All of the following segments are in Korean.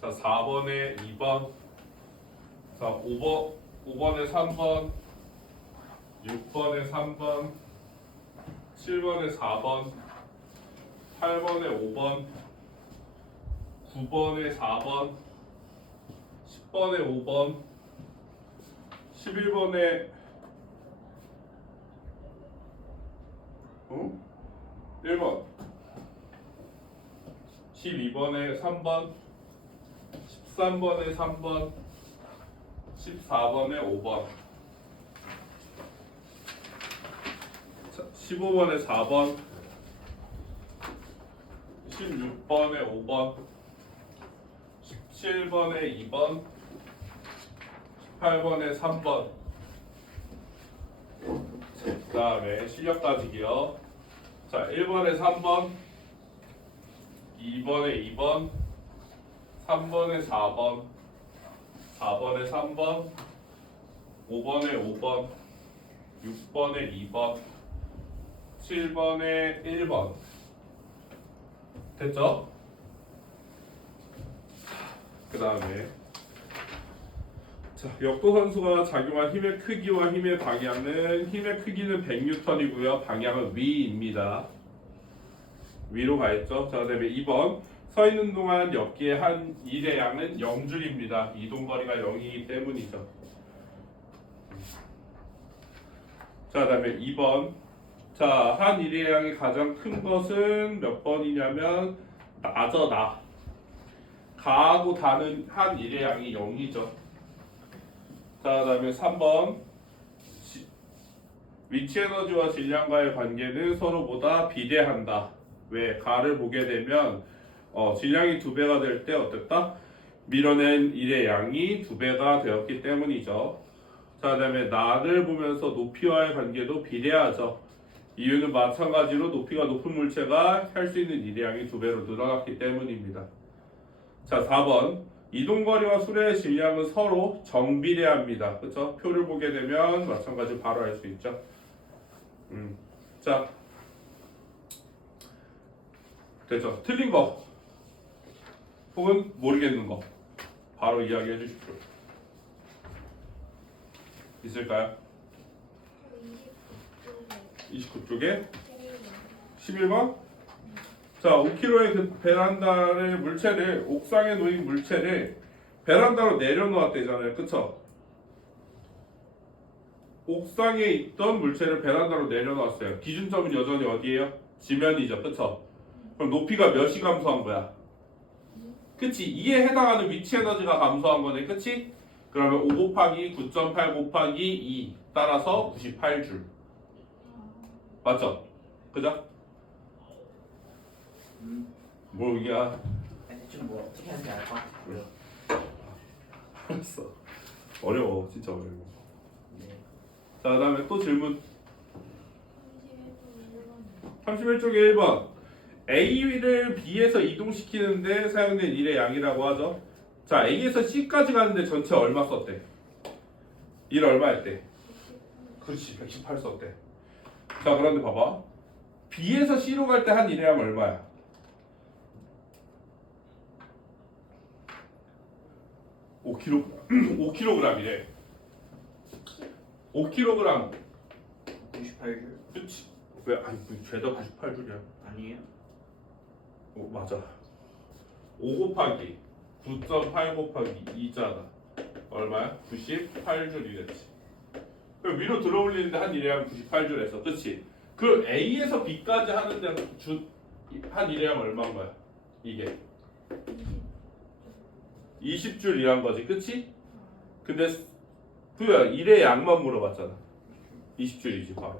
자, 4번에 2번. 자, 5번에 3번. 6번에 3번. 7번에 4번. 8번에 5번. 9번에 4번. 10번에 5번. 11번에 1번. 12번에 3번. 13번에 3번. 14번에 5번. 15번에 4번. 16번에 5번. 17번에 2번. 18번에 3번. 그 다음에 실력 따지기요. 자, 1번에 3번. 2번에 2번. 3번에 4번. 4번에 3번. 5번에 5번. 6번에 2번. 7번에 1번. 됐죠? 그 다음에 자, 역도선수가 작용한 힘의 크기와 힘의 방향은 힘의 크기는 100N이고요. 방향은 위입니다. 위로 가있죠. 자, 그다음에 2번 서 있는 동안 역기의 한 일의 양은 0줄입니다. 이동거리가 0이기 때문이죠. 자, 그다음에 2번 자, 한 일의 양이 가장 큰 것은 몇 번이냐면 나죠, 나. 가하고 다는 한 일의 양이 0이죠. 자, 그다음에 3번 위치 에너지와 질량과의 관계는 서로보다 비례한다. 왜? 가를 보게 되면 질량이 2배가 될 때 어땠다? 밀어낸 일의 양이 2배가 되었기 때문이죠. 자, 그다음에 나를 보면서 높이와의 관계도 비례하죠. 이유는 마찬가지로 높이가 높은 물체가 할 수 있는 일의 양이 2배로 늘어났기 때문입니다. 자, 4번 이동거리와 수레의 질량은 서로 정비례합니다. 그렇죠? 표를 보게 되면 마찬가지로 바로 알 수 있죠. 자, 됐죠? 틀린 거 혹은 모르겠는 거 바로 이야기해 주십시오. 있을까요? 29쪽에 11번 자, 5kg의 그 베란다를 물체를 옥상에 놓인 물체를 베란다로 내려놓았대잖아요. 그쵸? 옥상에 있던 물체를 베란다로 내려놓았어요. 기준점은 여전히 어디예요? 지면이죠. 그쵸? 그럼 높이가 몇이 감소한 거야? 그치? 2에 해당하는 위치 에너지가 감소한 거네. 그치? 그러면 5 곱하기 9.8 곱하기 2 따라서 98줄. 맞죠? 그죠? 뭐야? 아니 좀 뭐 어떻게 하는지 알 것 같아요. 알았어. 어려워. 진짜 어려워. 네. 자, 그 다음에 또 질문 31쪽에 1번 A를 B에서 이동시키는데 사용된 일의 양이라고 하죠. 자, A에서 C까지 가는데 전체 얼마 썼대? 일 얼마 했대? 그렇지, 118 썼대. 자, 그런데 봐봐 B에서 C로 갈 때 한 일의 양 얼마야? 5kg이래. 5kg. 98줄 그렇지. 왜 아니 죄다 98줄이야? 아니에요? 맞아. 5 곱하기 9.8 곱하기 2잖아. 얼마야? 98줄이랬지. 그럼 위로 들어 올리는데 한 일의 양 98줄 했어. 그렇지? 그 A에서 B까지 하는데 한 일의 양 얼마인 거야? 이게 20줄이란 거지. 그치? 근데 그야 일의 양만 물어봤잖아. 20줄이지 바로.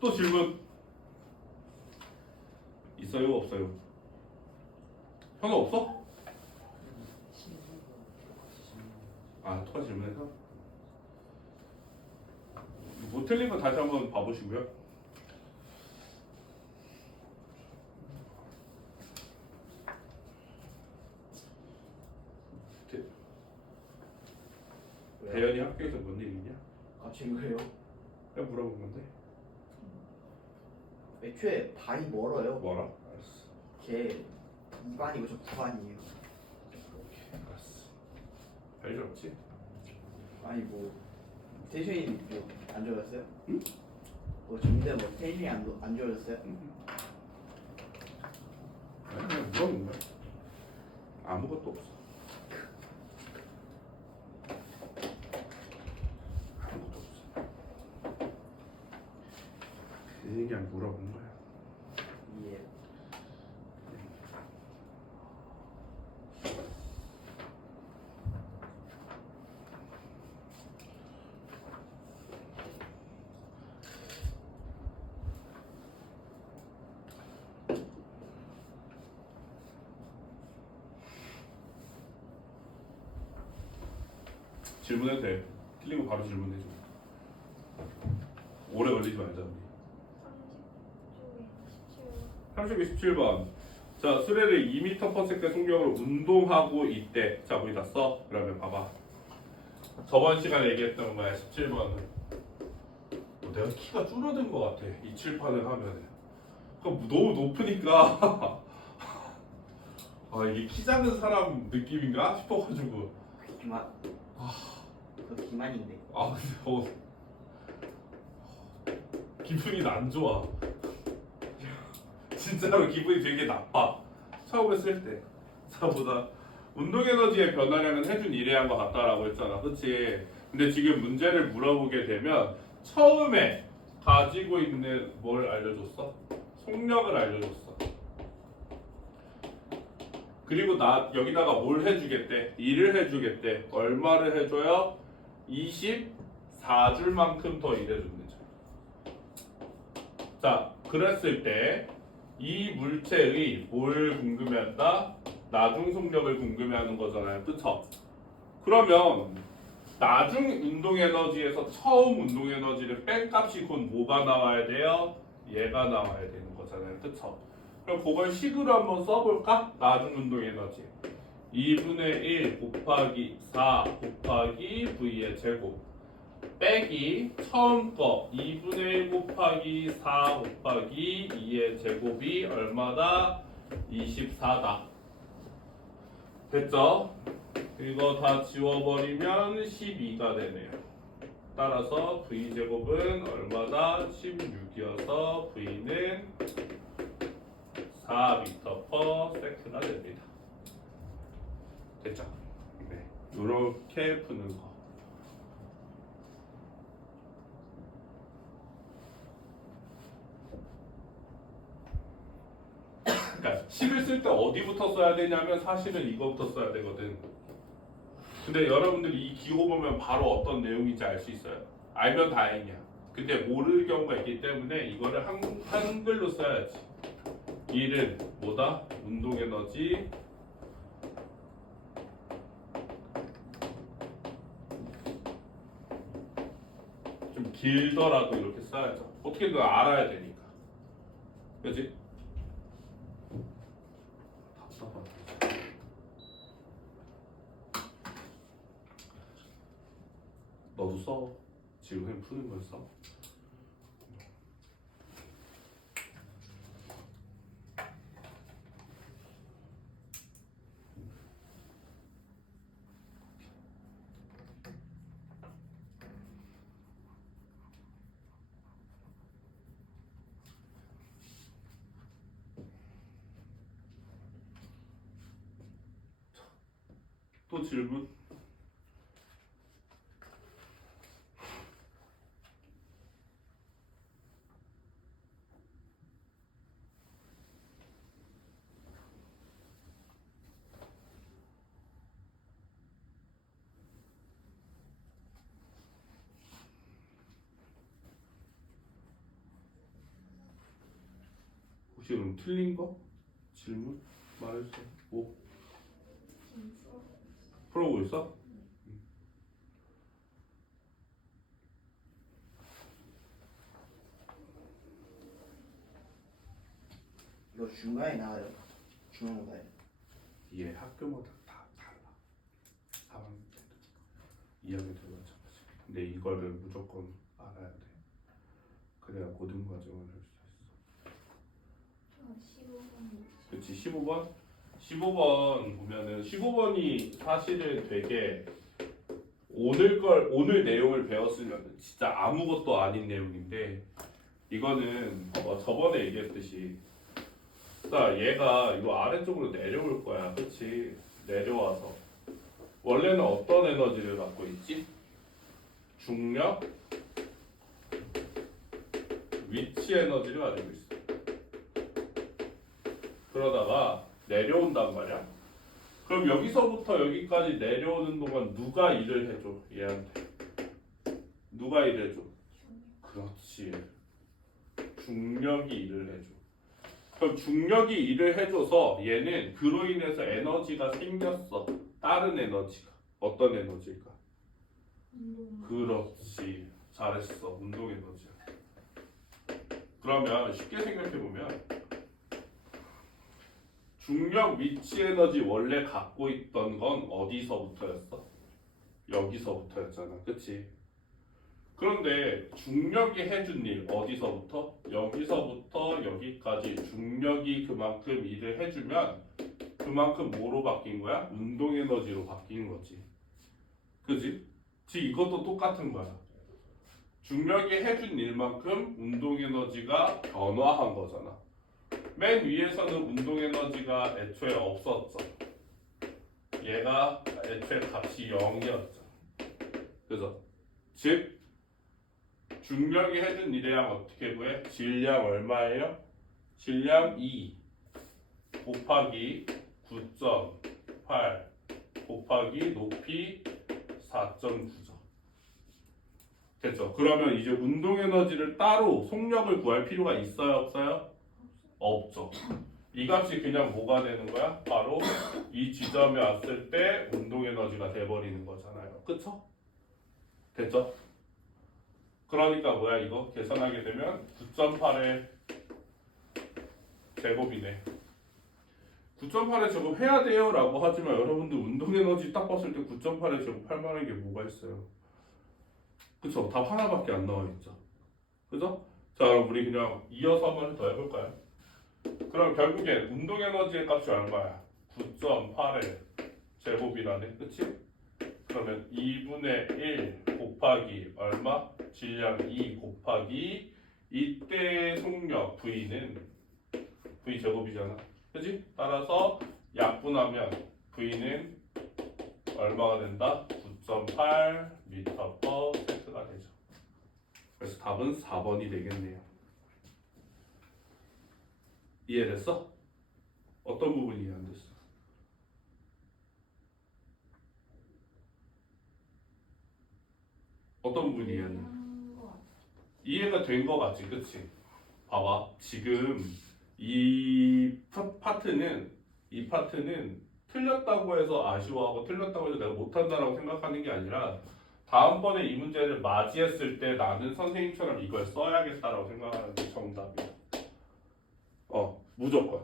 또 질문 있어요? 없어요? 현우 없어? 아, 토가 질문해서? 못 틀린 거 다시 한번 봐보시고요. 대현이 학교에서 뭔 일 있냐? 갑자기 왜요? 그냥 물어본 건데. 애초에 발이 멀어요. 뭐라? 알았어. 걔 2반이고 저 9반이에요. 알았어. 별일 없지? 아니 뭐 텐션이 뭐안 좋아졌어요? 응? 뭐 근데 뭐 텐션이 안 좋아졌어요? 아니 그냥 물어본 거야. 아무것도 없어. 아무것도 없어. 그냥 물어본 거야. 예. 질문해도 돼. 틀린 거 바로 질문해줘. 오래 걸리지 말자 우리. 30개 17번. 자, 수레를 2m/s 속력으로 운동하고 있대. 자, 거기다 써. 그러면 봐봐. 저번 시간에 얘기했던 거야. 17번은. 내가 키가 줄어든 것 같아. 이 칠판을 하면은. 그러니까 너무 높으니까. 아, 이게 키 작은 사람 느낌인가 싶어가지고. 기만. 그 기만인데. 아, 근데 기분이 안 좋아. 진짜로 기분이 되게 나빠. 처음 했을 때. 자보다 운동 에너지의 변화량은 해준 이래한 것 같다라고 했잖아. 그치? 근데 지금 문제를 물어보게 되면 처음에 가지고 있는 뭘 알려줬어? 속력을 알려줬어. 그리고 여기다가 뭘 해주겠대? 일을 해주겠대. 얼마를 해줘요? 24줄만큼 더 일해준대. 자, 그랬을 때 이 물체의 뭘 궁금해한다? 나중 속력을 궁금해하는 거잖아요. 그쵸? 그러면 나중 운동 에너지에서 처음 운동 에너지를 뺀 값이 곧 뭐가 나와야 돼요? 얘가 나와야 되는 거잖아요. 그쵸? 그럼 그걸 식으로 한번 써볼까? 나중 운동 에너지 2분의 1 곱하기 4 곱하기 V의 제곱 빼기 처음 거 2분의 1 곱하기 4 곱하기 2의 제곱이 얼마다? 24다. 됐죠? 이거 다 지워버리면 12가 되네요. 따라서 V제곱은 얼마다? 16이어서 V는 4m/s가 됩니다. 됐죠? 네, 이렇게 푸는 거. 그러니까 식을 쓸 때 어디부터 써야 되냐면 사실은 이거부터 써야 되거든. 근데 여러분들이 이 기호 보면 바로 어떤 내용인지 알 수 있어요. 알면 다행이야. 근데 모를 경우가 있기 때문에 이거를 한글로 써야지. 일은 뭐다? 운동 에너지 좀 길더라도 이렇게 써야죠. 어떻게든 알아야 되니까. 그렇지? 너도 써. 지금 그냥 푸는 걸 써. 또 질문? 혹시 그럼 틀린 거? 질문? 말해주세요. 뭐? 풀어보고 있어? 이거 중간에 나와요. 중간고사에. 이게 학교마다 다 달라. 4학년 때도 2학년 때도 마찬가지. 근데 이거를 무조건 알아야 돼. 그래야 고등 과정을 할 수 있어. 15분 그치 15번? 15번 보면은 15번이 사실은 되게 오늘 내용을 배웠으면 진짜 아무것도 아닌 내용인데 이거는 저번에 얘기했듯이 자 얘가 이거 아래쪽으로 내려올 거야 그치 내려와서 원래는 어떤 에너지를 갖고 있지? 중력 위치 에너지를 가지고 있어 그러다가 내려온단 말이야 그럼 여기서부터 여기까지 내려오는 동안 누가 일을 해줘 얘한테 누가 일을 해줘 그렇지 중력이 일을 해줘 그럼 중력이 일을 해줘서 얘는 그로 인해서 에너지가 생겼어 다른 에너지가 어떤 에너지일까 그렇지 잘했어 운동 에너지야 그러면 쉽게 생각해보면 중력 위치 에너지 원래 갖고 있던 건 어디서부터였어? 여기서부터였잖아 그치? 그런데 중력이 해준 일 어디서부터? 여기서부터 여기까지 중력이 그만큼 일을 해주면 그만큼 뭐로 바뀐 거야? 운동 에너지로 바뀐 거지 그지? 즉 이것도 똑같은 거야 중력이 해준 일만큼 운동 에너지가 변화한 거잖아 맨 위에서는 운동 에너지가 애초에 없었죠 얘가 애초에 값이 0이었죠 그죠? 즉 중력이 해준 일의 양 어떻게 구해? 질량 얼마예요? 질량 2 곱하기 9.8 곱하기 높이 4.9죠. 됐죠? 그러면 이제 운동 에너지를 따로 속력을 구할 필요가 있어요? 없어요? 없죠. 이 값이 그냥 뭐가 되는 거야? 바로 이 지점에 왔을 때 운동 에너지가 돼버리는 거잖아요. 그쵸? 됐죠? 그러니까 뭐야 이거 계산하게 되면 9.8의 제곱이네 9.8의 제곱 해야 돼요 라고 하지만 여러분들 운동 에너지 딱 봤을 때 9.8의 제곱 할 만한 게 뭐가 있어요 그쵸? 답 하나밖에 안 나와 있죠 그죠? 자 그럼 우리 그냥 이어서 한번 더 해볼까요? 그럼 결국엔 운동 에너지의 값이 얼마야? 9.8의 제곱이라네 그치? 그러면 2분의 1 곱하기 얼마? 질량 2 곱하기 이때의 속력 V는 V 제곱이잖아 그치? 따라서 약분하면 V는 얼마가 된다? 9.8 m/s가 되죠 그래서 답은 4번이 되겠네요 이해됐어? 어떤 부분이 이해 안 됐어? 어떤 부분이 이해 안 돼? 이해가 된 거 같지, 그치? 봐봐, 지금 이 파트는 틀렸다고 해서 아쉬워하고 틀렸다고 해서 내가 못한다라고 생각하는 게 아니라 다음번에 이 문제를 맞이했을 때 나는 선생님처럼 이걸 써야겠다라고 생각하는 게 정답이야. 무조건.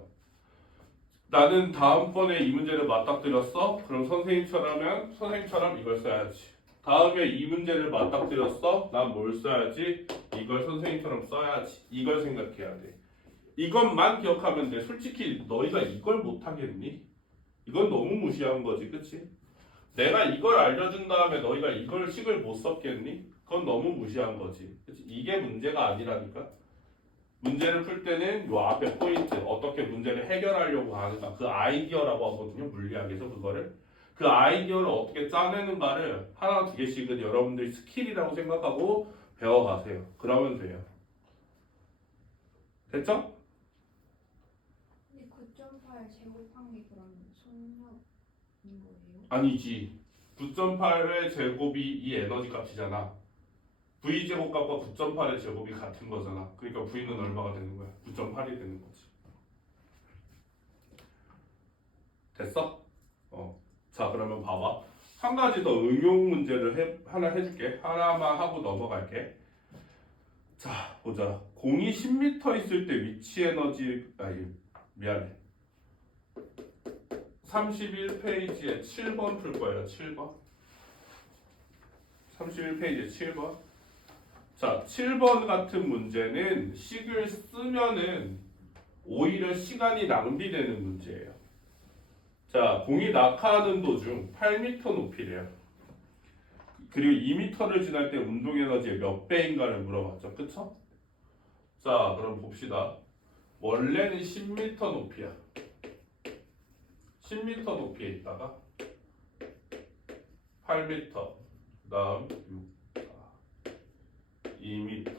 나는 다음번에 이 문제를 맞닥뜨렸어? 그럼 선생님처럼 이걸 써야지. 다음에 이 문제를 맞닥뜨렸어? 난 뭘 써야지? 이걸 선생님처럼 써야지. 이걸 생각해야 돼. 이것만 기억하면 돼. 솔직히 너희가 이걸 못하겠니? 이건 너무 무시한 거지, 그치? 내가 이걸 알려준 다음에 너희가 이걸 식을 못 썼겠니? 그건 너무 무시한 거지. 그치? 이게 문제가 아니라니까. 문제를 풀 때는 요 앞에 포인트, 어떻게 문제를 해결하려고 하는가, 그 아이디어라고 하거든요. 물리학에서 그거를. 그 아이디어를 어떻게 짜내는가를 하나 두 개씩은 여러분들이 스킬이라고 생각하고 배워가세요. 그러면 돼요. 됐죠? 근데 9.8 제곱한 게 그럼 속력인 거예요? 아니지. 9.8의 제곱이 이 에너지 값이잖아. V 제곱값과 9.8의 제곱이 같은 거잖아. 그러니까 V는 얼마가 되는 거야? 9.8이 되는 거지. 됐어? 자 그러면 봐봐. 한 가지 더 응용 문제를 하나 해줄게. 하나만 하고 넘어갈게. 자 보자. 공이 10m 있을 때 위치 에너지 미안해. 31페이지에 7번 풀 거예요. 7번. 31페이지에 7번. 자, 7번 같은 문제는 식을 쓰면은 오히려 시간이 낭비되는 문제예요. 자, 공이 낙하하는 도중 8m 높이래요. 그리고 2m를 지날 때 운동 에너지의 몇 배인가를 물어봤죠. 그쵸? 자, 그럼 봅시다. 원래는 10m 높이야. 10m 높이에 있다가 8m, 그 다음 6, 2m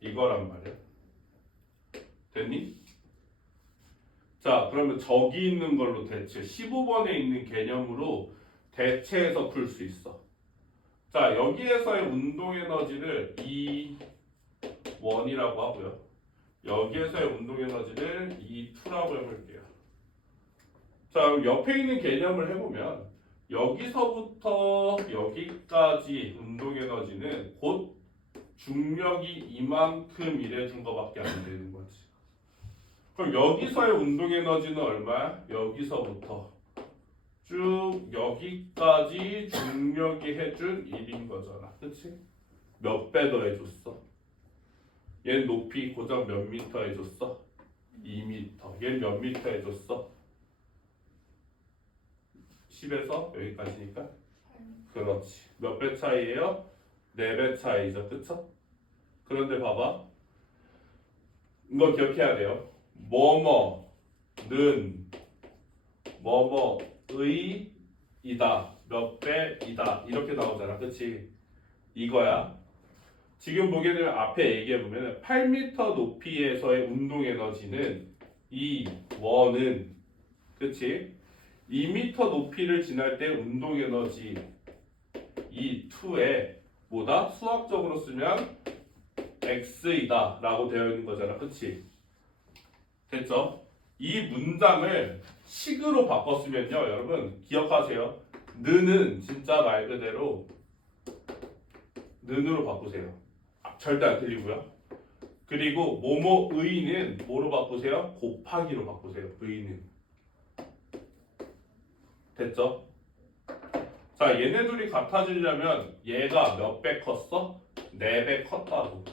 이거란 말이야. 됐니? 자, 그러면 저기 있는 걸로 대체 15번에 있는 개념으로 대체해서 풀 수 있어. 자, 여기에서의 운동 에너지를 E1이라고 하고요. 여기에서의 운동 에너지를 E2라고 해볼게요. 자, 그럼 옆에 있는 개념을 해보면 여기서부터 여기까지 운동 에너지는 곧 중력이 이만큼 일해준 거밖에 안 되는 거지. 그럼 여기서의 운동 에너지는 얼마야? 여기서부터 쭉 여기까지 중력이 해준 1인 거잖아. 그치? 몇 배 더 해줬어? 얘 높이 고작 몇 미터 해줬어? 2미터. 얘 몇 미터 해줬어? 10에서 여기까지니까? 그렇지. 몇 배 차이예요? 4배 차이죠. 그쵸? 그런데 봐봐. 이거 기억해야 돼요. 뭐뭐는 뭐뭐의 이다. 몇 배이다. 이렇게 나오잖아. 그치? 이거야. 지금 보게 되면 앞에 얘기해보면 8m 높이에서의 운동 에너지는 이 원은 그치? 2m 높이를 지날 때 운동 에너지 이 2에 뭐다? 수학적으로 쓰면 x이다 라고 되어 있는 거잖아. 그치? 됐죠? 이 문장을 식으로 바꿨으면요, 여러분 기억하세요. 는은 진짜 말 그대로 는으로 바꾸세요. 절대 안 틀리고요. 그리고 뭐뭐의는 뭐로 바꾸세요? 곱하기로 바꾸세요. 의는. 됐죠? 자, 얘네 둘이 같아지려면 얘가 몇 배 컸어? 4배 컸다고.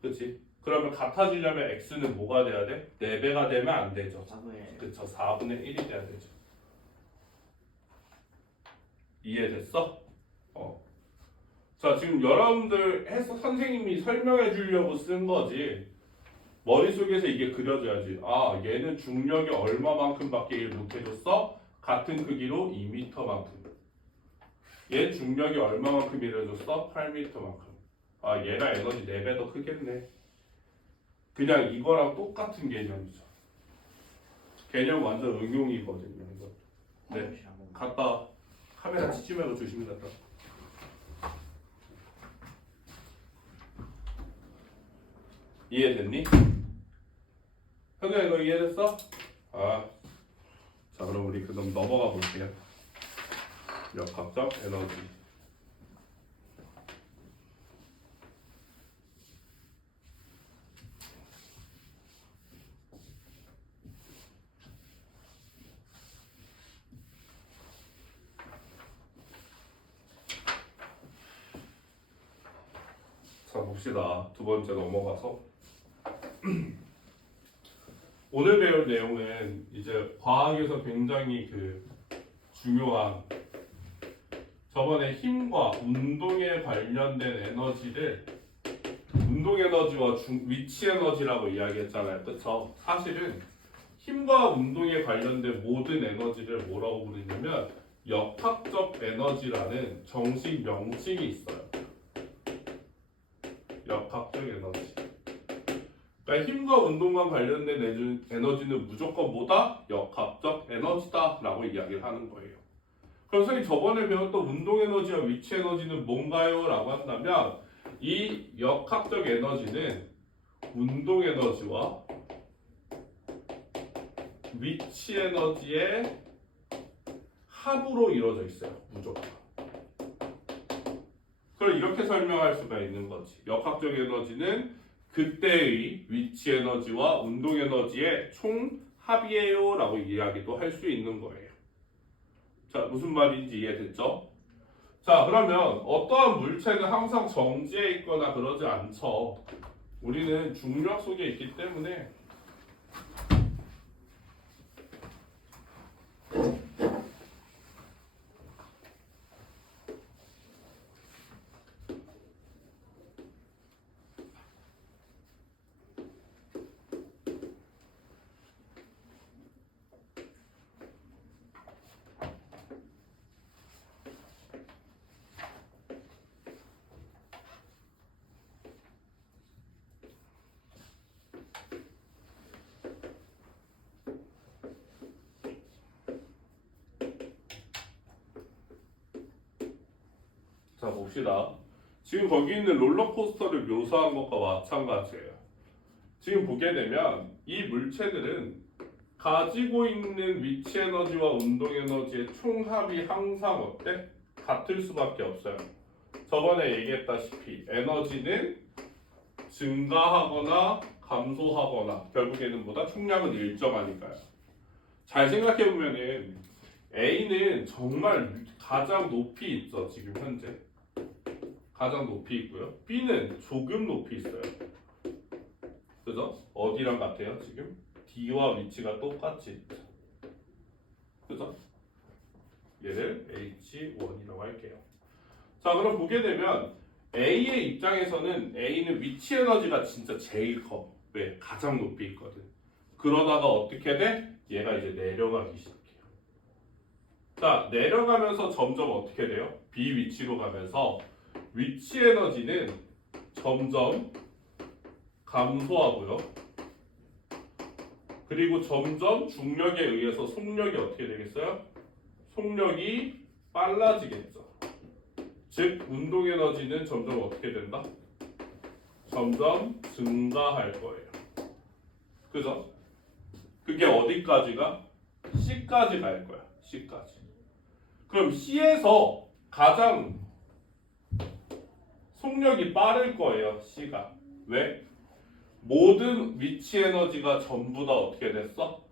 그치? 그러면 같아지려면 x는 뭐가 돼야 돼? 4배가 되면 안 되죠. 4분의 그쵸? 4분의 1이 돼야 되죠. 이해됐어? 자, 지금 여러분들 해서 선생님이 설명해 주려고 쓴 거지. 머릿속에서 이게 그려져야지. 아, 얘는 중력이 얼마만큼밖에 일 못해줬어? 같은 크기로 2m만큼. 얘 중력이 얼마만큼 일해줬어? 8m만큼. 아, 얘가 에너지 4배 더 크겠네. 그냥 이거랑 똑같은 개념이죠. 개념 완전 응용이거든요. 이거. 네. 화장실 한 번만. 갔다 카메라 치지 말고 조심히 갔다. 이해됐니? 현우야 이거 이해됐어? 아, 자 그럼 우리 그럼 넘어가 볼게요. 역학적 에너지. 자 봅시다. 두 번째 넘어가서 오늘 배울 내용은 이제 과학에서 굉장히 중요한 저번에 힘과 운동에 관련된 에너지를 운동 에너지와 위치 에너지라고 이야기했잖아요. 그쵸? 사실은 힘과 운동에 관련된 모든 에너지를 뭐라고 부르냐면 역학적 에너지라는 정식 명칭이 있어요. 역학적 에너지. 그러니까 힘과 운동과 관련된 에너지는 무조건 뭐다? 역학적 에너지다 라고 이야기를 하는 거예요. 그럼 선생님 저번에 배웠던 운동 에너지와 위치 에너지는 뭔가요? 라고 한다면 이 역학적 에너지는 운동 에너지와 위치 에너지의 합으로 이루어져 있어요. 무조건. 그럼 이렇게 설명할 수가 있는 거지. 역학적 에너지는 그때의 위치 에너지와 운동 에너지의 총 합이에요 라고 이야기도 할 수 있는 거예요. 자, 무슨 말인지 이해됐죠? 자, 그러면 어떠한 물체는 항상 정지해 있거나 그러지 않죠. 우리는 중력 속에 있기 때문에 자 봅시다. 지금 거기 있는 롤러코스터를 묘사한 것과 마찬가지예요. 지금 보게 되면 이 물체들은 가지고 있는 위치 에너지와 운동 에너지의 총합이 항상 어때? 같을 수밖에 없어요. 저번에 얘기했다시피 에너지는 증가하거나 감소하거나 결국에는 뭐다? 총량은 일정하니까요. 잘 생각해 보면은 A는 정말 가장 높이 있죠. 지금 현재 가장 높이 있고요. B는 조금 높이 있어요. 그죠? 어디랑 같아요? 지금 D와 위치가 똑같이 있죠. 그죠? 얘를 H1이라고 할게요. 자, 그럼 보게 되면 A의 입장에서는 A는 위치 에너지가 진짜 제일 커. 왜? 가장 높이 있거든. 그러다가 어떻게 돼? 얘가 이제 내려가기 시작해요. 자, 내려가면서 점점 어떻게 돼요? B 위치로 가면서 위치 에너지는 점점 감소하고요. 그리고 점점 중력에 의해서 속력이 어떻게 되겠어요? 속력이 빨라지겠죠. 즉 운동 에너지는 점점 어떻게 된다? 점점 증가할 거예요. 그죠? 그게 어디까지가? C까지 갈 거야. C까지. 그럼 C에서 가장 속력이 빠를 거예요. C가. 왜? 모든 위치 에너지가 전부 다 어떻게 됐어?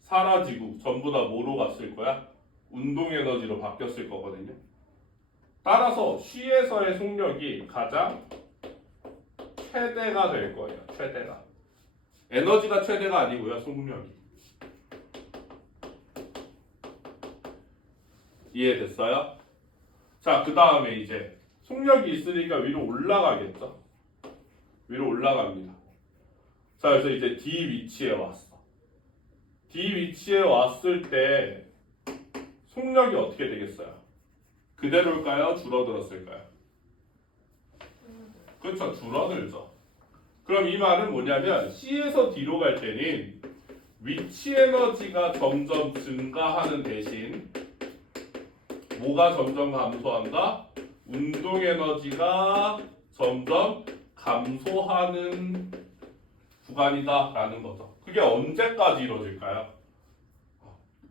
사라지고 전부 다 뭐로 갔을 거야? 운동 에너지로 바뀌었을 거거든요. 따라서 C에서의 속력이 가장 최대가 될 거예요. 최대가. 에너지가 최대가 아니고요. 속력이. 이해됐어요? 자, 그 다음에 이제 속력이 있으니까 위로 올라가겠죠? 위로 올라갑니다. 자, 그래서 이제 D 위치에 왔어. D 위치에 왔을 때 속력이 어떻게 되겠어요? 그대로일까요? 줄어들었을까요? 그렇죠. 줄어들죠. 그럼 이 말은 뭐냐면 C에서 D로 갈 때는 위치 에너지가 점점 증가하는 대신 뭐가 점점 감소한다? 운동 에너지가 점점 감소하는 구간이다라는 거죠. 그게 언제까지 이루어질까요?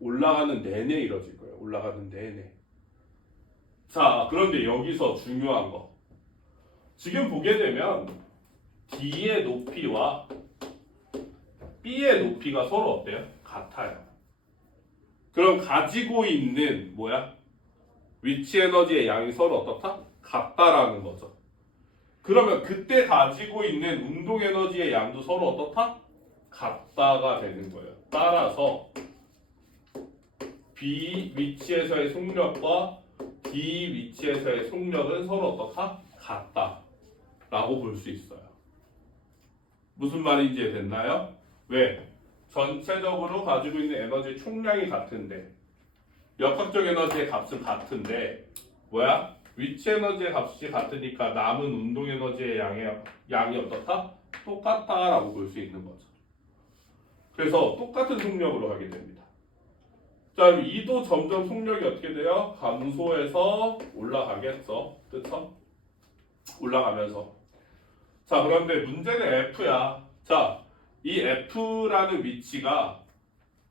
올라가는 내내 이루어질 거예요. 올라가는 내내. 자, 그런데 여기서 중요한 거. 지금 보게 되면 D의 높이와 B의 높이가 서로 어때요? 같아요. 그럼 가지고 있는 뭐야? 위치 에너지의 양이 서로 어떻다? 같다라는 거죠. 그러면 그때 가지고 있는 운동 에너지의 양도 서로 어떻다? 같다가 되는 거예요. 따라서 B 위치에서의 속력과 D 위치에서의 속력은 서로 어떻다? 같다라고 볼 수 있어요. 무슨 말인지 됐나요? 왜? 전체적으로 가지고 있는 에너지 총량이 같은데 역학적 에너지의 값은 같은데 뭐야? 위치 에너지의 값이 같으니까 남은 운동 에너지의 양이 어떻다? 똑같다라고 볼 수 있는 거죠. 그래서 똑같은 속력으로 가게 됩니다. 자, 그럼 E도 점점 속력이 어떻게 돼요? 감소해서 올라가겠죠. 그쵸? 올라가면서. 자, 그런데 문제는 F야. 자, 이 F라는 위치가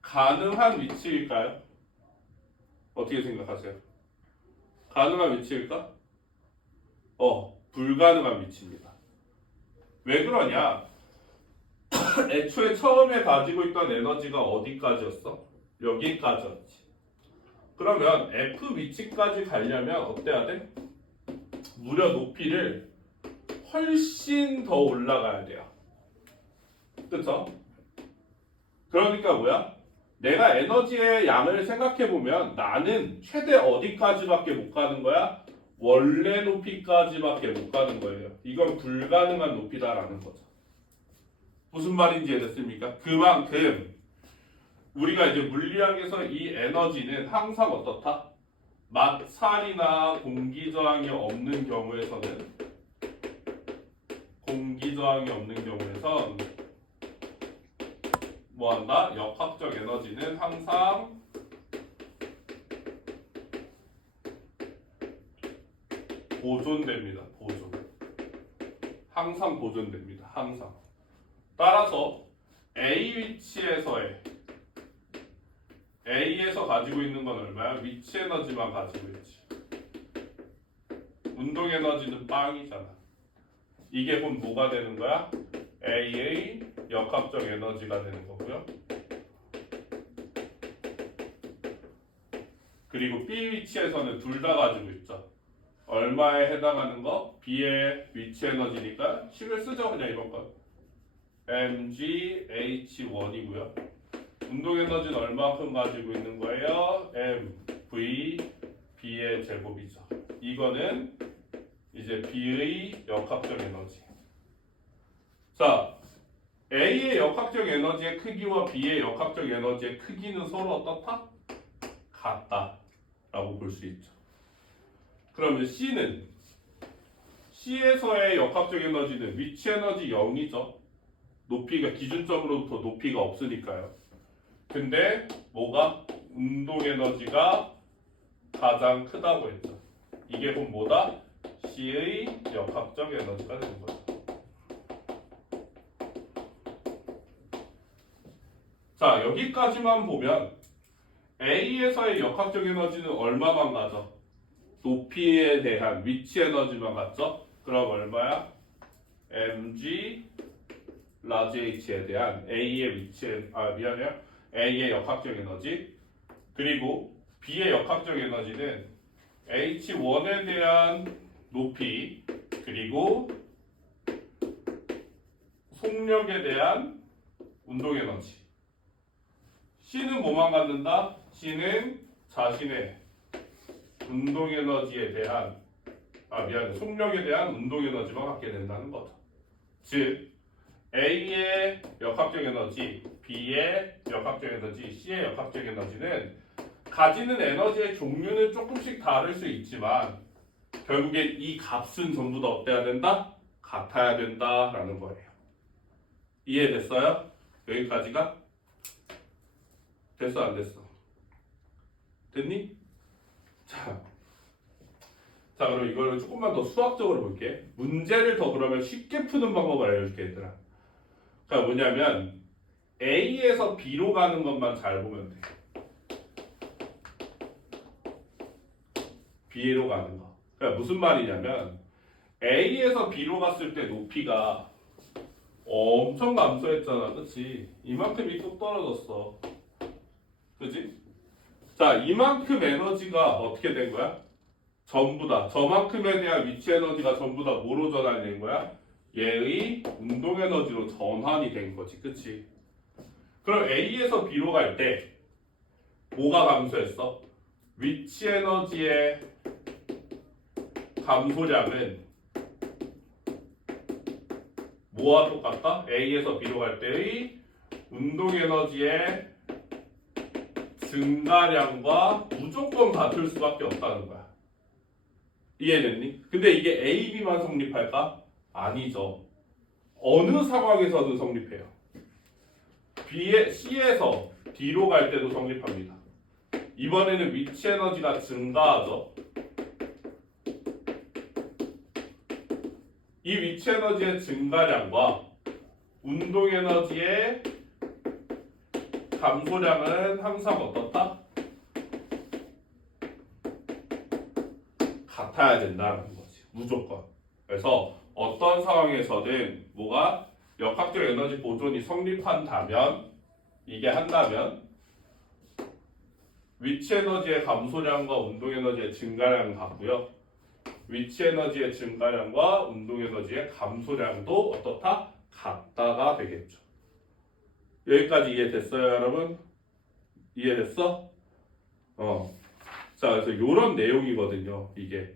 가능한 위치일까요? 어떻게 생각하세요? 가능한 위치일까? 불가능한 위치입니다. 왜 그러냐? 애초에 처음에 가지고 있던 에너지가 어디까지였어? 여기까지였지. 그러면 F 위치까지 가려면 어때야 돼? 무려 높이를 훨씬 더 올라가야 돼요. 그쵸? 그러니까 뭐야? 내가 에너지의 양을 생각해 보면 나는 최대 어디까지밖에 못 가는 거야? 원래 높이까지밖에 못 가는 거예요. 이건 불가능한 높이다라는 거죠. 무슨 말인지 이해됐습니까? 그만큼 우리가 이제 물리학에서 이 에너지는 항상 어떻다? 마찰이나 공기 저항이 없는 경우에서는 뭐한다? 역학적 에너지는 항상 보존됩니다. 항상 보존됩니다. 항상. 따라서 A에서 가지고 있는 건 얼마야? 위치 에너지만 가지고 있지. 운동 에너지는 빵이잖아. 이게 그럼 뭐가 되는 거야? A의 역학적 에너지가 되는 거고요. 그리고 B 위치에서는 둘 다 가지고 있죠. 얼마에 해당하는 거? B의 위치 에너지니까 식을 쓰죠. 그냥 이번 건. mgh1이고요. 운동 에너지는 얼마큼 가지고 있는 거예요? mv b의 제곱이죠. 이거는 이제 B의 역학적 에너지. 자, A의 역학적 에너지의 크기와 B의 역학적 에너지의 크기는 서로 어떻다? 같다라고 볼 수 있죠. 그러면 C에서의 역학적 에너지는 위치 에너지 0이죠. 높이가 기준점으로부터 높이가 없으니까요. 근데 뭐가? 운동 에너지가 가장 크다고 했죠. 이게 그럼 뭐다? C의 역학적 에너지가 되는 거죠. 자, 여기까지만 보면 A에서의 역학적 에너지는 얼마만 가죠? 높이에 대한 위치 에너지만 같죠? 그럼 얼마야? mg 라지 h에 대한 A의 A의 역학적 에너지. 그리고 B의 역학적 에너지는 h1에 대한 높이 그리고 속력에 대한 운동 에너지. C는 뭐만 갖는다? C는 자신의 운동 에너지에 대한 속력에 대한 운동 에너지만 갖게 된다는 거죠. 즉 A의 역학적 에너지, B의 역학적 에너지, C의 역학적 에너지는 가지는 에너지의 종류는 조금씩 다를 수 있지만 결국에 이 값은 전부 다 어때야 된다? 같아야 된다라는 거예요. 이해됐어요? 여기까지가? 됐어 안 됐어? 됐니? 자 그럼 이걸 조금만 더 수학적으로 볼게. 문제를 더 그러면 쉽게 푸는 방법을 알려줄게 얘들아. 그러니까 뭐냐면 A에서 B로 가는 것만 잘 보면 돼. B로 가는 거. 그러니까 무슨 말이냐면 A에서 B로 갔을 때 높이가 엄청 감소했잖아. 그치? 이만큼이 뚝 떨어졌어. 그치? 자, 이만큼 에너지가 어떻게 된 거야? 전부 다 저만큼에 대한 위치 에너지가 전부 다 뭐로 전환이 된 거야? 얘의 운동 에너지로 전환이 된 거지. 그치? 그럼 A에서 B로 갈 때 뭐가 감소했어? 위치 에너지의 감소량은 뭐와 똑같다? A에서 B로 갈 때의 운동 에너지의 증가량과 무조건 같을 수밖에 없다는 거야. 이해됐니? 근데 이게 A, B만 성립할까? 아니죠. 어느 상황에서든 성립해요. C에서 D로 갈 때도 성립합니다. 이번에는 위치 에너지가 증가하죠. 이 위치 에너지의 증가량과 운동 에너지의 감소량은 항상 어떻다? 같아야 된다는 거지. 무조건. 그래서 어떤 상황에서든 뭐가 역학적 에너지 보존이 성립한다면 이게 한다면 위치 에너지의 감소량과 운동 에너지의 증가량은 같고요. 위치 에너지의 증가량과 운동 에너지의 감소량도 어떻다? 같다가 되겠죠. 여기까지 이해됐어요, 여러분? 이해됐어? 자, 그래서 이런 내용이거든요, 이게.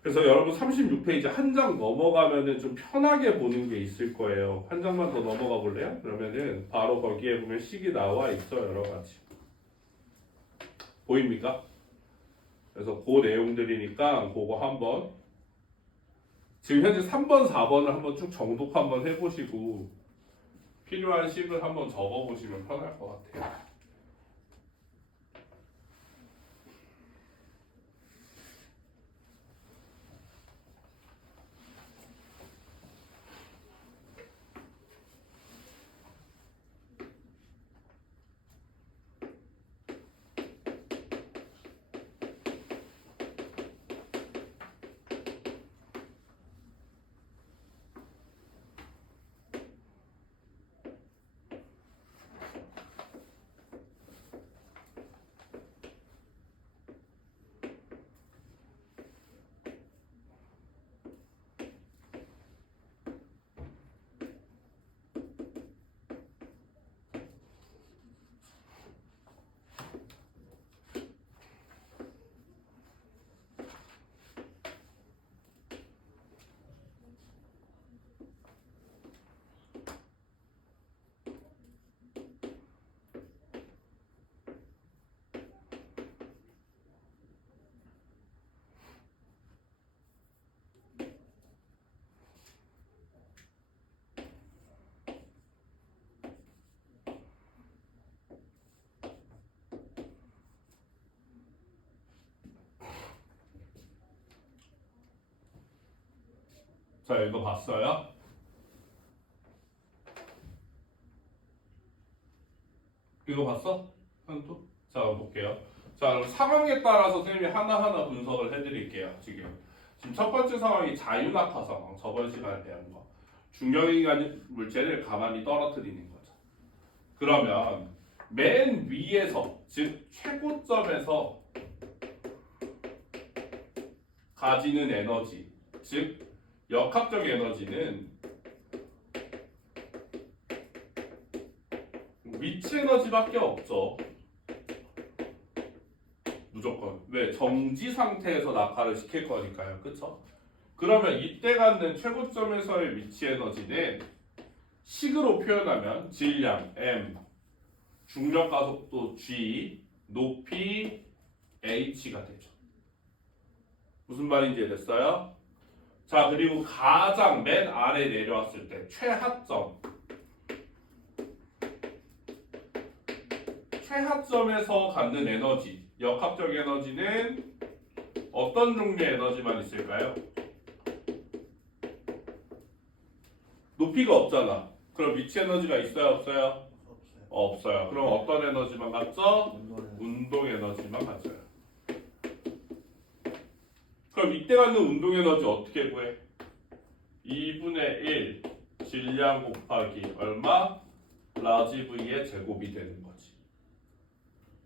그래서 여러분 36페이지 한 장 넘어가면은 좀 편하게 보는 게 있을 거예요. 한 장만 더 넘어가 볼래요? 그러면은 바로 거기에 보면 식이 나와 있어, 여러 가지. 보입니까? 그래서 그 내용들이니까 그거 한번 지금 현재 3번, 4번을 한번 쭉 정독 한번 해보시고 필요한 식을 한번 적어보시면 편할 것 같아요. 자, 이거 봤어요? 이거 봤어? 한도? 자, 볼게요. 자, 그럼 상황에 따라서 선생님이 하나하나 분석을 해드릴게요. 지금 첫 번째 상황이 자유낙하 상황, 저번 시간에 배운 거. 중력인간 물체를 가만히 떨어뜨리는 거죠. 그러면 맨 위에서, 즉 최고점에서 가지는 에너지, 즉 역학적 에너지는 위치 에너지밖에 없죠. 무조건. 왜? 정지 상태에서 낙하를 시킬 거니까요. 그쵸? 그러면 이때 갖는 최고점에서의 위치 에너지는 식으로 표현하면 질량 m, 중력 가속도 g, 높이 h가 되죠. 무슨 말인지 됐어요? 자, 그리고 가장 맨 아래 내려왔을 때 최하점에서 갖는 에너지, 역학적 에너지는 어떤 종류의 에너지만 있을까요? 높이가 없잖아. 그럼 위치 에너지가 있어요, 없어요? 없어요. 없어요. 그럼 어떤 에너지만 갖죠? 운동은 운동 에너지만 가져요. 그럼 이때 갖는 운동 에너지 어떻게 구해? 2분의 1 질량 곱하기 얼마? 라지 V의 제곱이 되는 거지.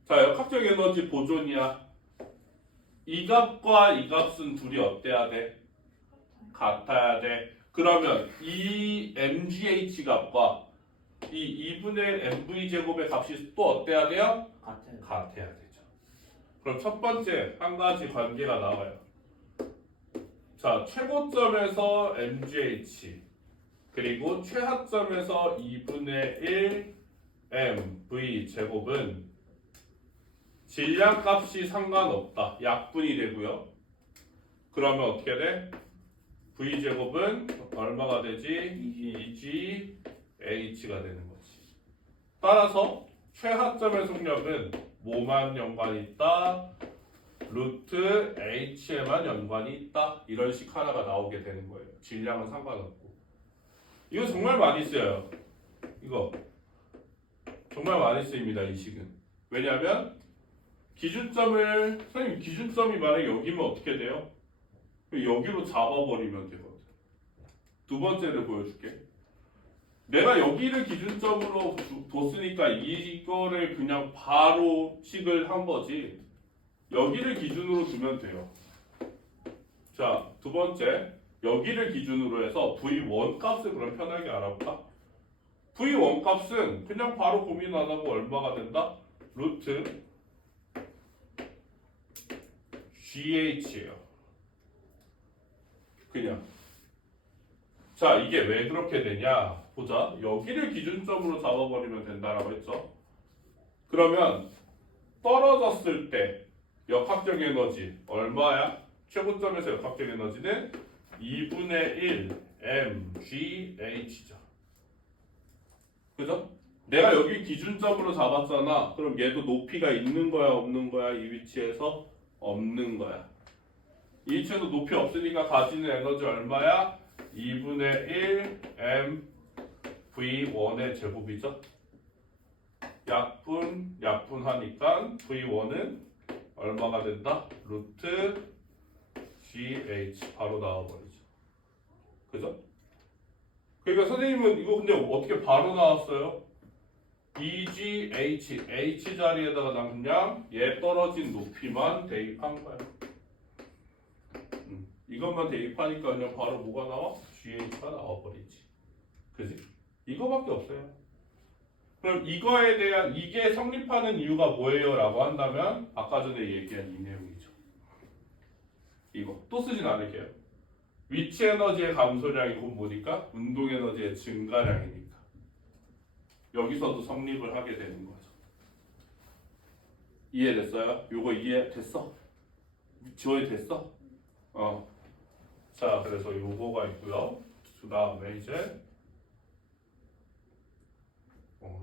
자, 역학적 에너지 보존이야. 이 값과 이 값은 둘이 어때야 돼? 같아야 돼. 그러면 이 mgh 값과 이 2분의 1 mv 제곱의 값이 또 어때야 돼요? 같아요. 같아야 되죠. 그럼 첫 번째 한 가지 관계가 나와요. 자, 최고점에서 mgh 그리고 최하점에서 2분의 1 mv 제곱은 질량 값이 상관없다. 약분이 되고요. 그러면 어떻게 돼? v 제곱은 얼마가 되지? 2gh가 되는 거지. 따라서 최하점의 속력은 뭐만 연관이 있다? 루트 h에만 연관이 있다. 이런 식 하나가 나오게 되는 거예요. 질량은 상관없고. 이거 정말 많이 쓰여요. 이거 정말 많이 쓰입니다. 이 식은. 왜냐하면 기준점을 선생님 기준점이 만약에 여기면 어떻게 돼요? 여기로 잡아버리면 되거든. 두 번째를 보여줄게. 내가 여기를 기준점으로 뒀으니까 이거를 그냥 바로 식을 한 거지. 여기를 기준으로 두면 돼요. 자, 두 번째. 여기를 기준으로 해서 V1 값을 그럼 편하게 알아볼까? V1 값은 그냥 바로 고민 안 하고 얼마가 된다? 루트 GH예요. 그냥. 자, 이게 왜 그렇게 되냐? 보자. 여기를 기준점으로 잡아버리면 된다라고 했죠. 그러면 떨어졌을 때 역학적 에너지 얼마야? 최고점에서 역학적 에너지는 2분의 1 mgh죠. 그죠? 내가 여기 기준점으로 잡았잖아. 그럼 얘도 높이가 있는 거야, 없는 거야? 이 위치에서 없는 거야. 이 위치에서 높이 없으니까 가지는 에너지 얼마야? 2분의 1 m v1의 제곱이죠. 약분하니까 v1은 얼마가 된다? 루트 gh 바로 나와버리죠. 그죠? 그러니까 선생님은 이거 근데 어떻게 바로 나왔어요? EGH, H 자리에다가 난 그냥 얘 떨어진 높이만 대입한 거야. 이것만 대입하니까 그냥 바로 뭐가 나와? GH가 나와버리지. 그지? 이거밖에 없어요. 그럼 이거에 대한 이게 성립하는 이유가 뭐예요? 라고 한다면 아까 전에 얘기한 이 내용이죠. 이거 또 쓰진 않을게요. 위치 에너지의 감소량이 곧 뭐니까? 운동 에너지의 증가량이니까. 여기서도 성립을 하게 되는 거죠. 이해됐어요? 요거 이해됐어? 지원이 됐어? 자, 그래서 요거가 있고요. 그 다음에 이제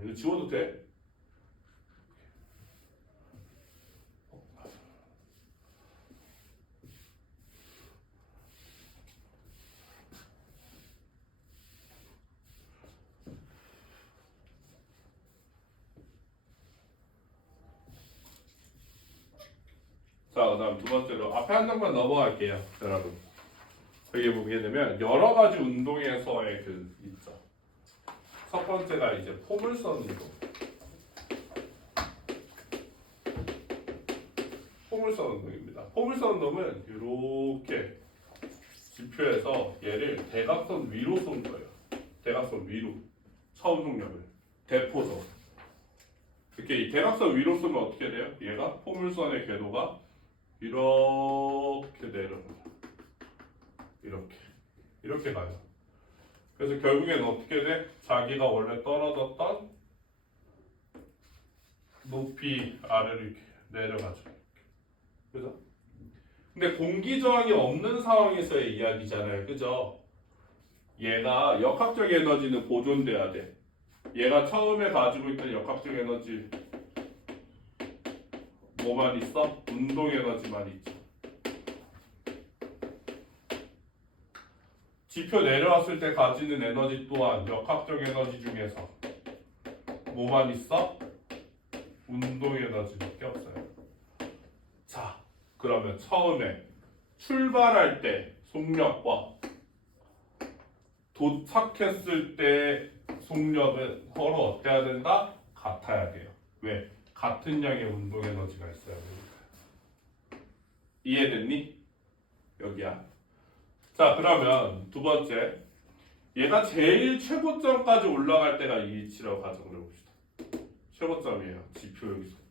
이거 지워도 돼? 자, 그 다음 두 번째로 앞에 한 장만 넘어갈게요, 여러분. 여기 보게 되면 여러 가지 운동에서의 그 있죠. 첫 번째가 이제 포물선 운동. 포물선 운동입니다. 포물선 운동은 이렇게 지표에서 얘를 대각선 위로 쏜 거예요. 대각선 위로. 처음 속력을. 대포죠. 이렇게 이 대각선 위로 쏘면 어떻게 돼요? 얘가 포물선의 궤도가 이렇게 내려옵니다. 이렇게 가요. 그래서 결국에는 어떻게 돼? 자기가 원래 떨어졌던 높이 아래로 이렇게 내려가죠. 그죠? 근데 공기 저항이 없는 상황에서의 이야기잖아요. 그죠? 얘가 역학적 에너지는 보존돼야 돼. 얘가 처음에 가지고 있던 역학적 에너지 뭐만 있어? 운동 에너지만 있죠. 지표 내려왔을 때 가지는 에너지 또한 역학적 에너지 중에서 뭐만 있어? 운동 에너지밖에 없어요. 자, 그러면 처음에 출발할 때 속력과 도착했을 때 속력은 서로 어때야 된다? 같아야 돼요. 왜? 같은 양의 운동 에너지가 있어요. 이해됐니? 여기야. 자, 그러면 두 번째, 얘가 제일 최고점까지 올라갈 때가 이 위치라고 가정을 해봅시다. 최고점이에요. 지표 여기서부터.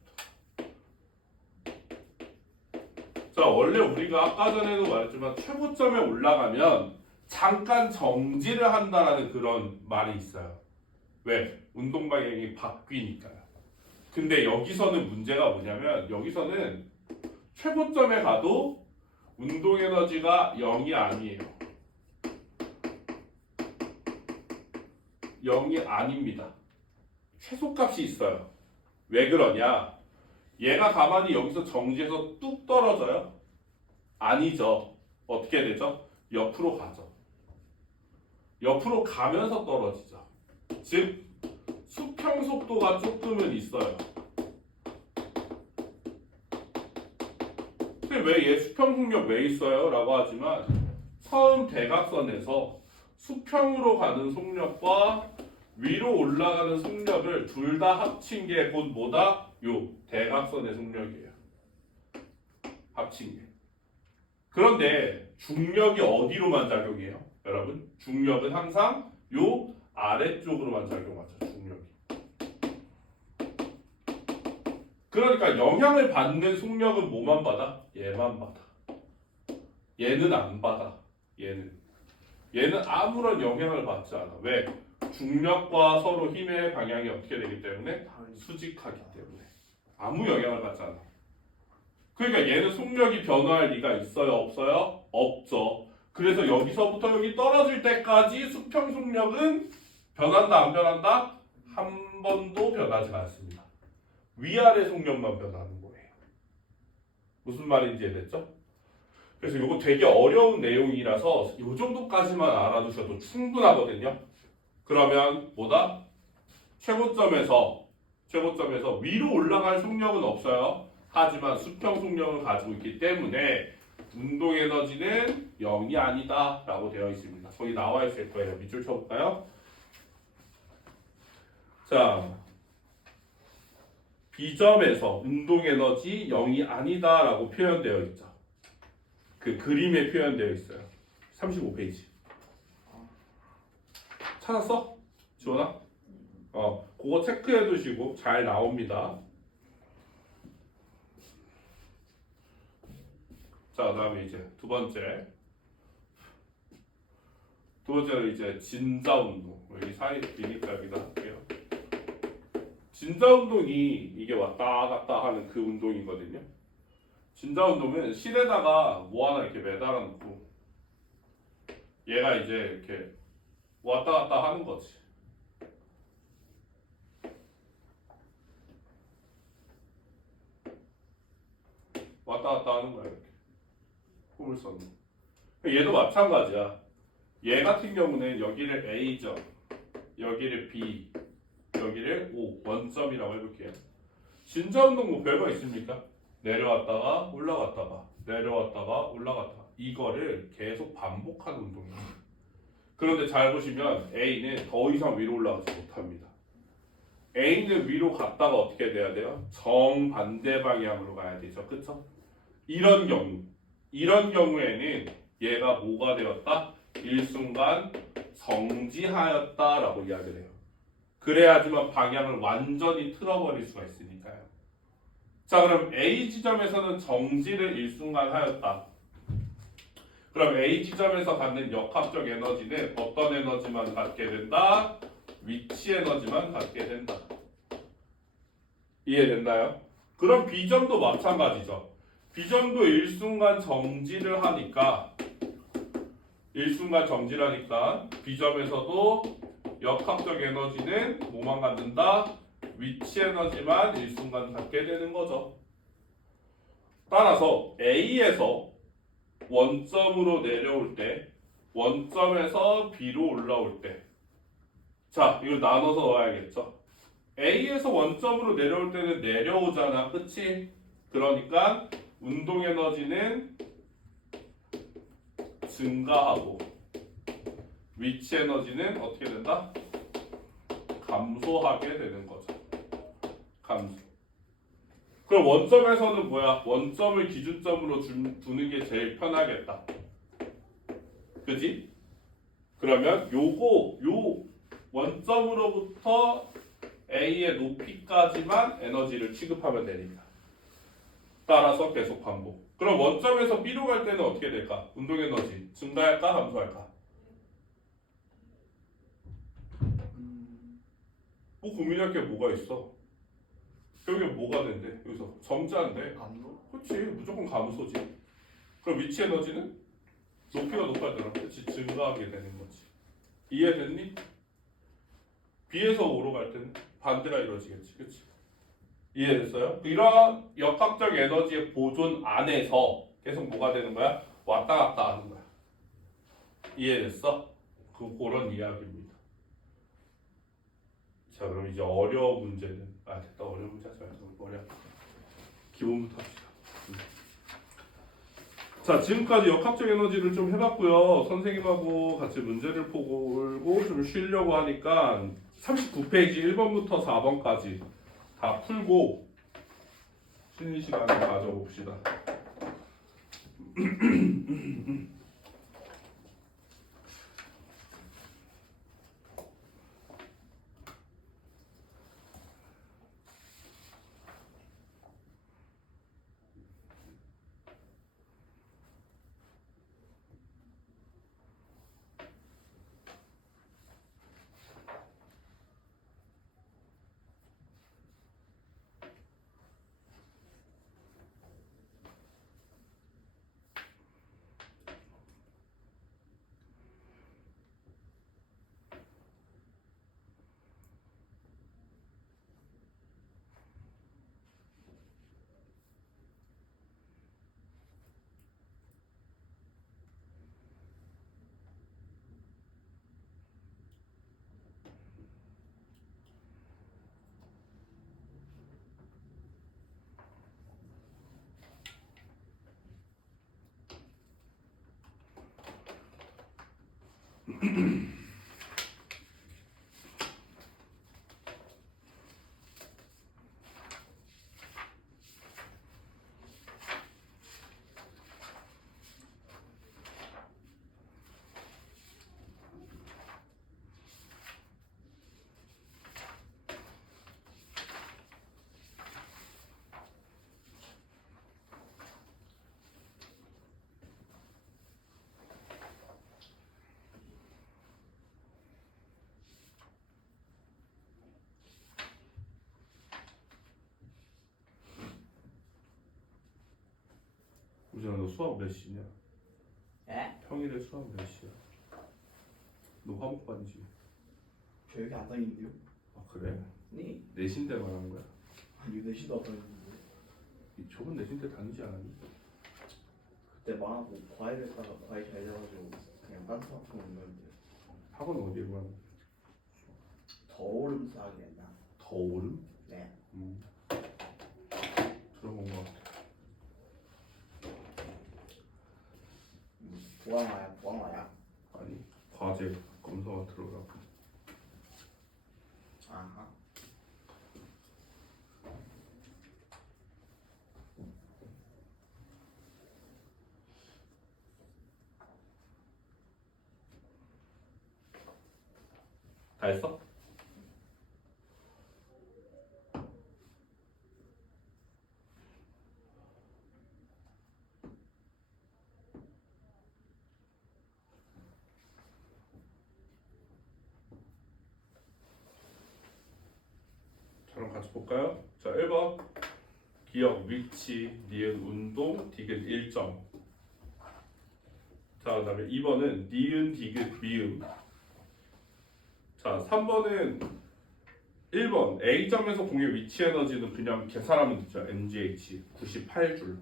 자, 원래 우리가 아까 전에도 말했지만 최고점에 올라가면 잠깐 정지를 한다라는 그런 말이 있어요. 왜? 운동 방향이 바뀌니까요. 근데 여기서는 문제가 뭐냐면 여기서는 최고점에 가도 운동 에너지가 0이 아니에요. 0이 아닙니다. 최소값이 있어요. 왜 그러냐? 얘가 가만히 여기서 정지해서 뚝 떨어져요? 아니죠. 어떻게 되죠? 옆으로 가죠. 옆으로 가면서 떨어지죠. 즉 수평 속도가 조금은 있어요. 근데 왜 얘 수평 속력 왜 있어요? 라고 하지만 처음 대각선에서 수평으로 가는 속력과 위로 올라가는 속력을 둘 다 합친 게 곧 뭐다? 요 대각선의 속력이에요. 합친 게. 그런데 중력이 어디로만 작용해요? 여러분, 중력은 항상 요 아래쪽으로만 작용하죠. 중력이. 그러니까 영향을 받는 속력은 뭐만 받아? 얘만 받아. 얘는 안 받아. 얘는 아무런 영향을 받지 않아. 왜? 중력과 서로 힘의 방향이 어떻게 되기 때문에? 수직하기 때문에 아무 영향을 받지 않아. 그러니까 얘는 속력이 변화할 리가 있어요? 없어요? 없죠. 그래서 여기서부터 여기 떨어질 때까지 수평 속력은 변한다 안 변한다? 한 번도 변하지 않습니다. 위아래 속력만 변하는 거예요. 무슨 말인지 이해됐죠? 그래서 이거 되게 어려운 내용이라서 이 정도까지만 알아두셔도 충분하거든요. 그러면 뭐다? 최고점에서 위로 올라갈 속력은 없어요. 하지만 수평 속력을 가지고 있기 때문에 운동 에너지는 0이 아니다 라고 되어 있습니다. 거기 나와 있을 거예요. 밑줄 쳐볼까요? 자, B점에서 운동 에너지 0이 아니다 라고 표현되어 있죠. 그 그림에 표현되어 있어요. 35페이지. 찾았어? 지원아? 그거 체크해 두시고 잘 나옵니다. 자, 그다음에 이제 두 번째는 이제 진자 운동. 여기 사이 비니까 여기다 할게요. 진자 운동이 이게 왔다 갔다 하는 그 운동이거든요. 진자 운동은 실에다가 뭐 하나 이렇게 매달아 놓고 얘가 이제 이렇게 왔다 갔다 하는 거지. 왔다 갔다 하는 거야 이렇게. 포물선. 얘도 마찬가지야. 얘 같은 경우는 여기를 A점, 여기를 B, 여기를 O, 원점이라고 해볼게요. 진자 운동 뭐 별거 있습니까? 내려왔다가 올라갔다가 내려왔다가 올라갔다가 이거를 계속 반복하는 운동이에요. 그런데 잘 보시면 A는 더 이상 위로 올라가지 못합니다. A는 위로 갔다가 어떻게 돼야 돼요? 정반대 방향으로 가야 되죠. 그쵸? 이런 경우에는 얘가 뭐가 되었다? 일순간 정지하였다라고 이야기를 해요. 그래야지만 방향을 완전히 틀어버릴 수가 있으니까요. 자, 그럼 A 지점에서는 정지를 일순간 하였다. 그럼 A 지점에서 갖는 역학적 에너지는 어떤 에너지만 갖게 된다? 위치 에너지만 갖게 된다. 이해됐나요? 그럼 B점도 마찬가지죠. B점도 일순간 정지를 하니까 B점에서도 역학적 에너지는 뭐만 갖는다? 위치 에너지만 일순간 갖게 되는 거죠. 따라서 A에서 원점으로 내려올 때, 원점에서 B로 올라올 때, 자, 이걸 나눠서 넣어야겠죠. A에서 원점으로 내려올 때는 내려오잖아, 그치? 그러니까 운동 에너지는 증가하고 위치 에너지는 어떻게 된다? 감소하게 되는 거죠. 감소. 그럼 원점에서는 뭐야? 원점을 기준점으로 두는 게 제일 편하겠다. 그지? 그러면 요 원점으로부터 A의 높이까지만 에너지를 취급하면 됩니다. 따라서 계속 반복. 그럼 원점에서 B로 갈 때는 어떻게 될까? 운동 에너지 증가할까? 감소할까? 뭐 고민할 게 뭐가 있어? 여기 뭐가 된대? 여기서 정자인데. 감소? 그렇지, 무조건 감소지. 그럼 위치 에너지는 높이가 높아지잖아. 그렇지, 증가하게 되는 거지. 이해됐니? B에서 O로 갈 때는 반대가 이루어지겠지, 그렇지? 이해됐어요? 이런 역학적 에너지의 보존 안에서 계속 뭐가 되는 거야? 왔다 갔다 하는 거야. 이해됐어? 그런 이야기입니다. 자, 그럼 이제 어려운 문제는 됐다. 어려운 문제 하지 말고 머리 아프다. 기본부터 합시다. 자, 지금까지 역학적 에너지를 좀 해봤고요. 선생님하고 같이 문제를 보고 좀 쉬려고 하니까 39페이지 1번부터 4번까지 다 풀고 쉬는 시간을 가져봅시다. 우진아 너 수학 몇 시냐? 에? 평일에 수학 몇 시야? 너 화목반지? 저 여기 안 다니는데요? 아 그래? 네. 내신대 말하는 거야? 아니 내시도 안 다니는데. 이 저번 내신대 다니지 않았니? 그때 망하고 과외를 했다가 과외 잘 돼가지고 그냥 딴 수학 보는 건데. 학원 어디에 가는 거야? 더오름 수학이었나? 더오름? 네. 들어본 거 같아. 보강화야 보강화야. 아니 과제 검사가 들어가고. 아하. 다 했어? 저랑 같이 볼까요? 자 1번 기억, 위치, 니은, 운동, 디귿 1점. 자 그다음에 2번은 니은, 디귿, 미음. 자 3번은 1번 A점에서 공의 위치 에너지는 그냥 계산하면 되죠. MGH 98줄.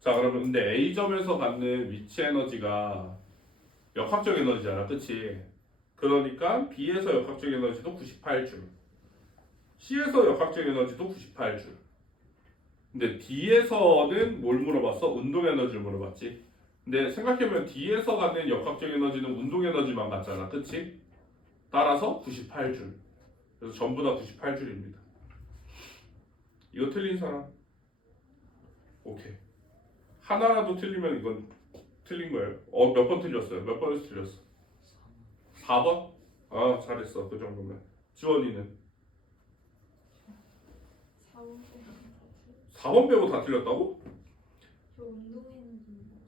자 그러면 근데 A점에서 갖는 위치 에너지가 역학적 에너지잖아, 그치? 그러니까 B에서 역학적 에너지도 98줄, C에서 역학적 에너지도 98줄. 근데 D에서는 뭘 물어봤어? 운동 에너지를 물어봤지. 근데 생각해보면 D에서 갖는 역학적 에너지는 운동 에너지만 같잖아, 그치? 따라서 98줄. 그래서 전부 다 98줄입니다. 이거 틀린 사람? 오케이. 하나라도 틀리면 이건 틀린 거예요. 몇 번 틀렸어요? 몇 번에서 틀렸어? 4번? 아 잘했어. 그 정도면. 지원이는? 4번 4번 빼고 다 틀렸다고? 저 운동에는 좀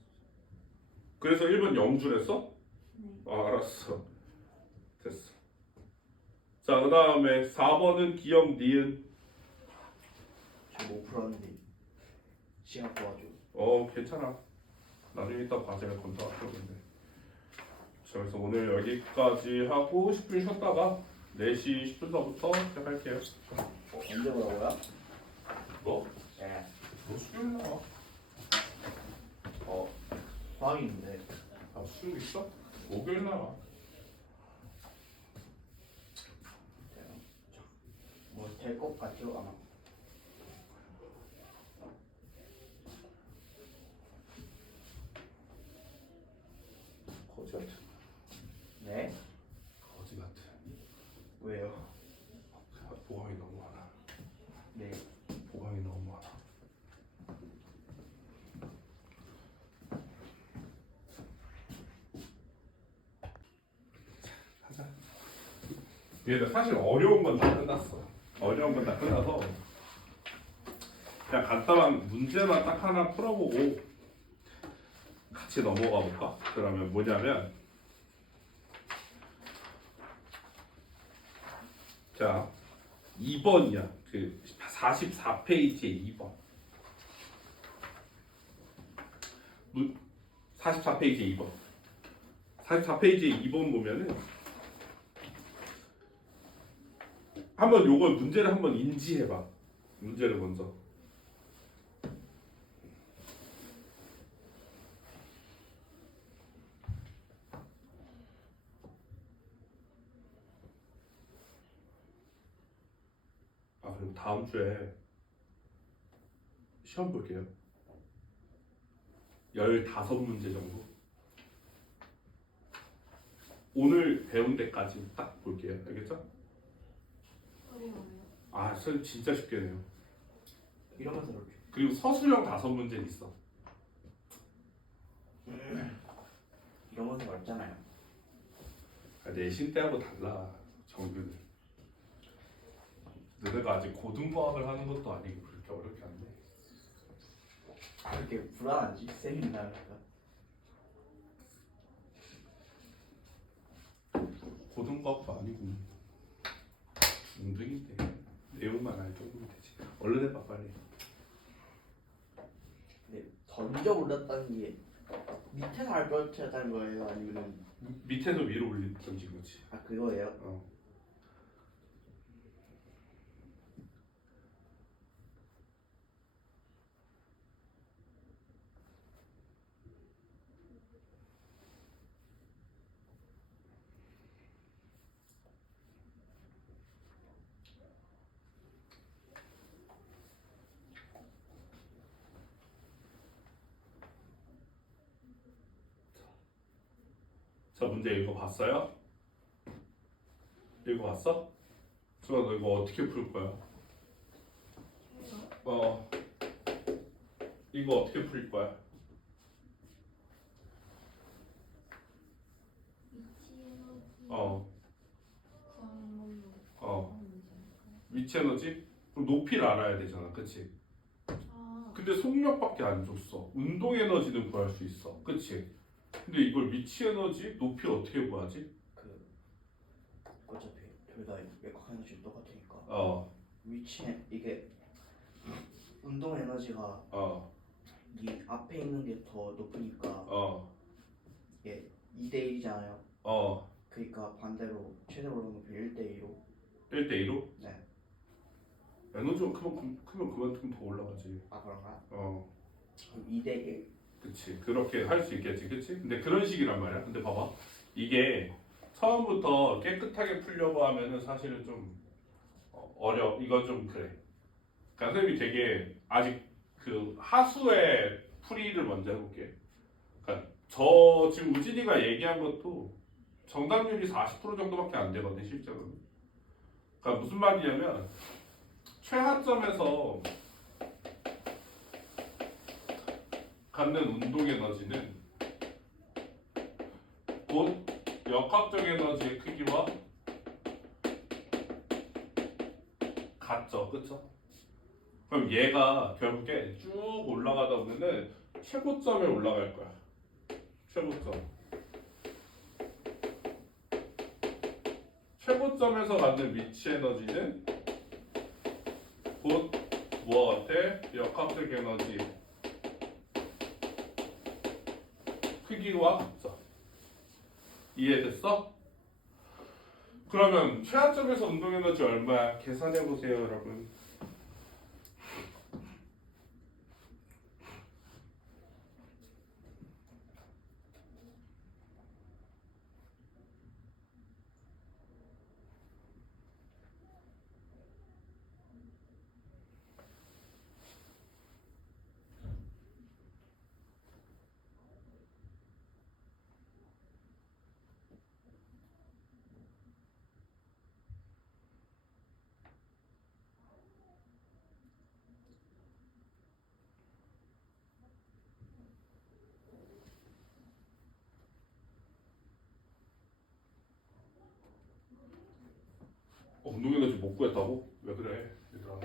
그래서 1번 0줄 했어? 네. 아 알았어. 됐어. 자 그 다음에 4번은 기억, 니은. 저 못 풀었는데 시간 도와줘. 괜찮아. 나중에 이따 과제를 검토할 거는데. 자 그래서 오늘 여기까지 하고 10분 쉬었다가 4시 10분서부터 시작할게요. 언제 보라고요? 뭐? 네. 너 수요일 나와. 수학인데. 아 수요일 있어? 목요일 나와. 뭐 될 것 같죠 아마. 거지 같은. 네? 거지 같은. 왜요? 보강이 너무 많아. 네. 보강이 너무 많아. 하자. 얘들 사실 어려운 건 다 끝났어. 어려운 건 다 끝나서 그냥 간단한 문제만 딱 하나 풀어보고 같이 넘어가 볼까? 그러면 뭐냐면 자 2번이야. 그 44페이지의 2번. 44페이지의 2번. 44페이지의 2번 보면은 한번 요걸 문제를 한번 인지해봐. 문제를 먼저. 아 그리고 다음 주에 시험 볼게요. 15문제 정도. 오늘 배운 데까지 딱 볼게요. 알겠죠? 어려워요. 아, 선 진짜 쉽게 내요. 이러면서 그렇게. 그리고 서술형 5문제 있어. 이러면서 어렵잖아요. 아, 내신 때하고 달라. 정규는. 너네가 아직 고등과학을 하는 것도 아니고 그렇게 어렵게 안 돼. 아, 이렇게 불안하지? 쌤이 나니까. 고등과학도 아니고 중등인데 내용만 알면 되지. 얼른 해봐 빨리. 근데 던져 올렸다는 게 밑에서 알려쳤다는 거예요? 아니면은 밑에서 위로 올린 던진 거지. 아 그거예요? 어. 자, 문제 읽어봤어요? 읽어봤어? 수아, 너 이거 어떻게 풀 거야? 이거 이거 어떻게 풀 거야? 위치 에너지 어, 구하는 걸로 어. 하면 되지 않을까요? 위치 에너지? 그럼 높이를 알아야 되잖아, 그치? 아, 근데 속력밖에 안 줬어. 운동 에너지는 구할 수 있어, 그치? 근데 이걸 위치 에너지, 높이 어떻게 구하지? 그 어차피 둘 다 외곽하는 식 똑같으니까 어, 위치에 이게 운동 에너지가 어, 이 앞에 있는 게 더 높으니까 어, 이게 2대 1이잖아요. 어. 그러니까 반대로 최대 올라온 높이 1대 2로. 1대2로? 네. 에너지가 크면 그만큼 더 올라가지. 아 그런가? 어, 그럼 2대 1. 그치. 그렇게 할 수 있겠지, 그치? 근데 그런 식이란 말이야. 근데 봐봐. 이게 처음부터 깨끗하게 풀려고 하면은 사실은 좀 이건 좀 그래. 그러니까 선생님이 되게 아직 그 하수의 풀이를 먼저 해볼게. 그러니까 저 지금 우진이가 얘기한 것도 정답률이 40% 정도밖에 안 되거든, 실제로는. 그러니까 무슨 말이냐면 최하점에서 갖는 운동 에너지는 곧 역학적 에너지의 크기와 같죠, 그쵸? 그럼 얘가 결국에 쭉 올라가다 보면은 최고점에 올라갈 거야. 최고점. 최고점에서 갖는 위치 에너지는 곧 뭐와 같아? 역학적 에너지 크기와 같죠. 이해됐어? 그러면 최하점에서 운동 에너지 얼마야? 계산해 보세요, 여러분. 운동 에너지 못 구했다고? 왜 그래? 얘들아.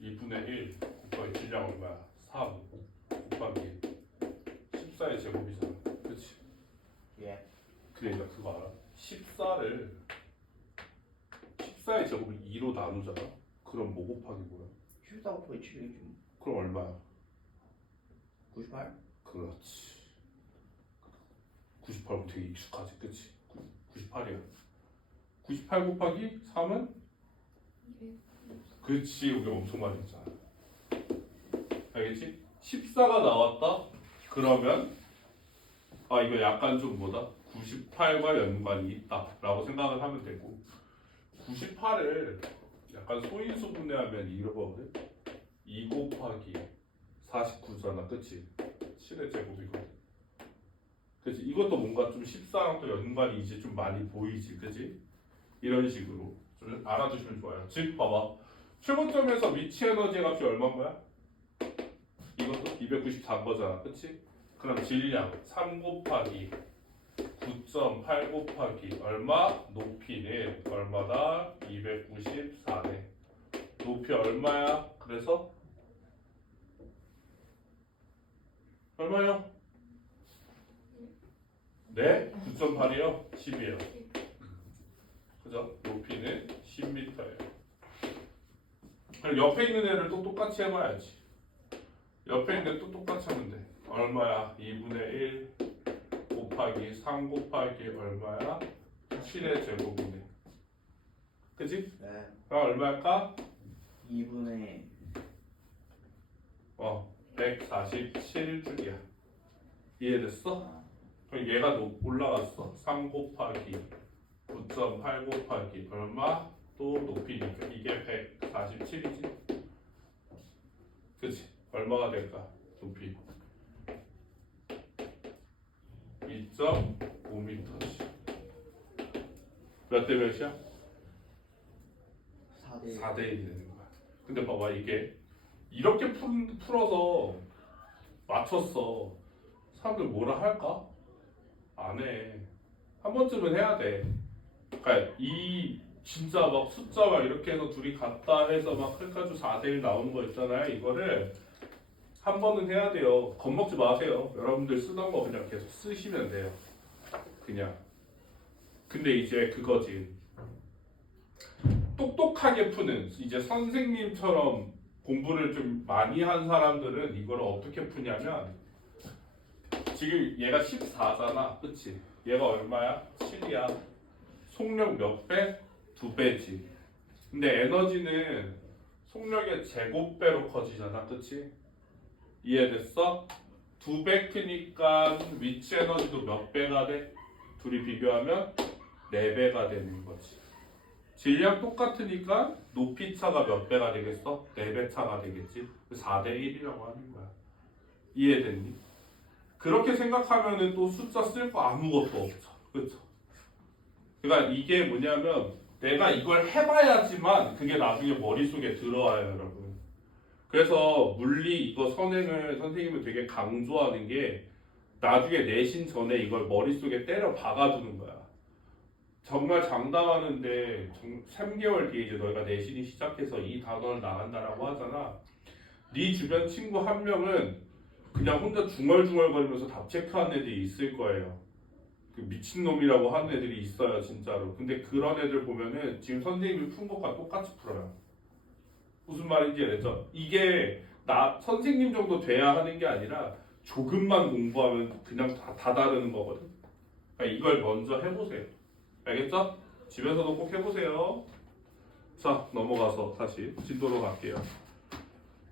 2분의 1 곱하기 질량 얼마야? 3 곱하기 14의 제곱이잖아. 그치? 예. 그러니까 그거 알아? 14의 제곱을 2로 나누잖아? 그럼 뭐 곱하기 뭐야? 14 곱하기 7이지. 그럼 얼마야? 98? 그렇지. 98은 되게 익숙하지, 그치? 98이야. 98 곱하기 3은? 200. 그렇지, 우리 엄청 많이 했잖아. 알겠지? 14가 나왔다? 그러면 이거 약간 좀 뭐다? 98과 연관이 있다 라고 생각을 하면 되고 98을 약간 소인수 분해하면 이러거든? 2 곱하기 49잖아, 그치? 7의 제곱이거든. 그치? 이것도 뭔가 좀 14랑 또 연관이 이제 좀 많이 보이지, 그치? 이런 식으로 좀 알아두시면 좋아요. 즉, 봐봐. 최고점에서 위치 에너지 값이 얼마인 거야? 이것도 294 거잖아, 그치? 그럼 질량 3 곱하기 9.8 곱하기 얼마? 높이는 얼마다? 294네. 높이 얼마야? 그래서 얼마요? 네? 9.8이요? 10이에요. 그죠? 높이는 10m예요. 그럼 옆에 있는 애를 또 똑같이 해봐야지. 옆에 있는 애 또 똑같이 하면 돼. 얼마야? 2분의 1 곱하기 3 곱하기 얼마야? 7의 제곱이네. 그지? 네. 그럼 얼마일까? 2분의 147줄이야. 이해됐어? 그럼 얘가 올라갔어. 3 곱하기 9.8 곱하기 얼마? 또 높이니까 이게 147이지? 그치? 얼마가 될까? 높이 2.5m지. 몇 대 몇이야? 4대 4대 1이 되는 거야. 근데 봐봐, 이게 이렇게 풀어서 맞췄어. 사람들 뭐라 할까? 안 해. 한 번쯤은 해야 돼. 그러니까 이 진짜 막 숫자 막 이렇게 해서 둘이 같다 해서 막 해가지고 4대 1 나오는 거 있잖아요. 이거를 한 번은 해야 돼요. 겁먹지 마세요. 여러분들 쓰던 거 그냥 계속 쓰시면 돼요. 그냥. 근데 이제 그거지. 똑똑하게 푸는 이제 선생님처럼 공부를 좀 많이 한 사람들은 이걸 어떻게 푸냐면 지금 얘가 14잖아. 그치? 얘가 얼마야? 7이야. 속력 몇 배? 2배지. 근데 에너지는 속력의 제곱배로 커지잖아. 그치? 이해됐어? 2배 크니까 위치 에너지도 몇 배가 돼? 둘이 비교하면 4배가 되는 거지. 질량 똑같으니까 높이 차가 몇 배가 되겠어? 4배 차가 되겠지. 4대 1이라고 하는 거야. 이해됐니? 그렇게 생각하면은 또 숫자 쓸 거 아무것도 없죠. 그렇죠? 그러니까 이게 뭐냐면 내가 이걸 해봐야지만 그게 나중에 머릿속에 들어와요, 여러분. 그래서 물리 이거 선행을 선생님은 되게 강조하는 게 나중에 내신 전에 이걸 머릿속에 때려 박아두는 거야. 정말 장담하는데 3개월 뒤에 이제 너희가 내신이 시작해서 이 단원을 나간다라고 하잖아. 네 주변 친구 한 명은 그냥 혼자 중얼중얼거리면서 답 체크하는 애들이 있을 거예요. 그 미친놈이라고 하는 애들이 있어요, 진짜로. 근데 그런 애들 보면은 지금 선생님이 푼 것과 똑같이 풀어요. 무슨 말인지 알죠? 이게 나 선생님 정도 돼야 하는 게 아니라 조금만 공부하면 그냥 다 다르는 거거든. 그러니까 이걸 먼저 해보세요. 알겠죠? 집에서도 꼭 해보세요. 자, 넘어가서 다시 진도로 갈게요.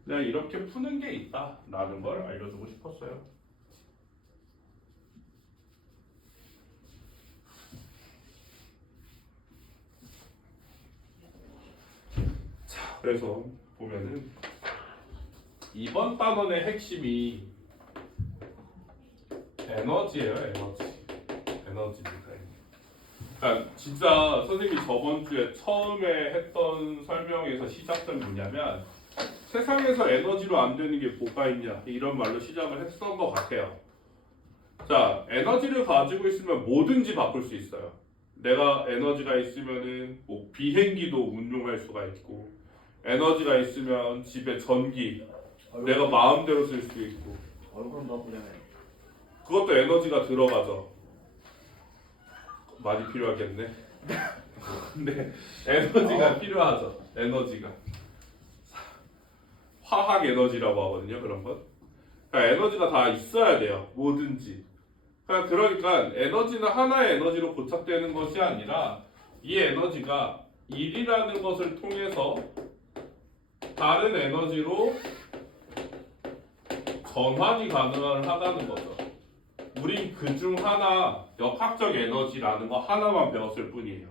그냥 이렇게 푸는 게 있다라는 걸 알려주고 싶었어요. 자, 그래서 보면은 이번 단원의 핵심이 에너지예요, 에너지입니다. 그러니까 진짜 선생님이 저번 주에 처음에 했던 설명에서 시작점이 뭐냐면 세상에서 에너지로 안 되는 게 뭐가 있냐 이런 말로 시작을 했던 것 같아요. 자, 에너지를 가지고 있으면 뭐든지 바꿀 수 있어요. 내가 에너지가 있으면은 뭐 비행기도 운용할 수가 있고, 에너지가 있으면 집에 전기 내가 마음대로 쓸 수 있고, 얼굴은 바꾸려면 그것도 에너지가 들어가죠. 많이 필요하겠네. 근데 에너지가 필요하죠. 에너지가 화학 에너지라고 하거든요. 그런 것. 그러니까 에너지가 다 있어야 돼요. 뭐든지. 그러니까 에너지는 하나의 에너지로 고착되는 것이 아니라 이 에너지가 일이라는 것을 통해서 다른 에너지로 전환이 가능하다는 거죠. 우린 그중 하나 역학적 에너지라는 거 하나만 배웠을 뿐이에요.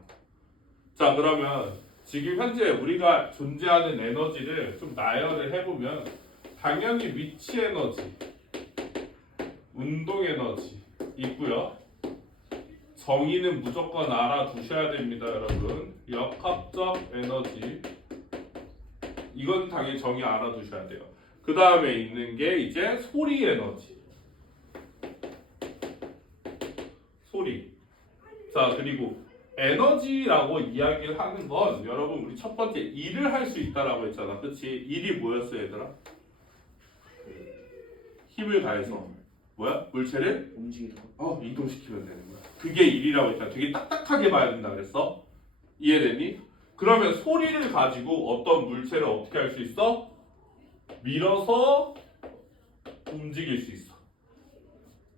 자, 그러면 지금 현재 우리가 존재하는 에너지를 좀 나열을 해보면 당연히 위치 에너지, 운동 에너지, 있고요. 정의는 무조건 알아두셔야 됩니다, 여러분. 역학적 에너지. 이건 당연히 정의 알아두셔야 돼요. 그 다음에 있는 게 이제 소리 에너지. 소리. 자, 그리고 에너지라고 이야기를 하는 건 여러분 우리 첫 번째 일을 할 수 있다라고 했잖아. 그치? 일이 뭐였어, 얘들아? 힘을 다해서 뭐야? 물체를 움직이는 거. 이동시키면 되는 거야. 그게 일이라고 했잖아. 되게 딱딱하게 봐야 된다 그랬어. 이해되니? 그러면 소리를 가지고 어떤 물체를 어떻게 할 수 있어? 밀어서 움직일 수 있어.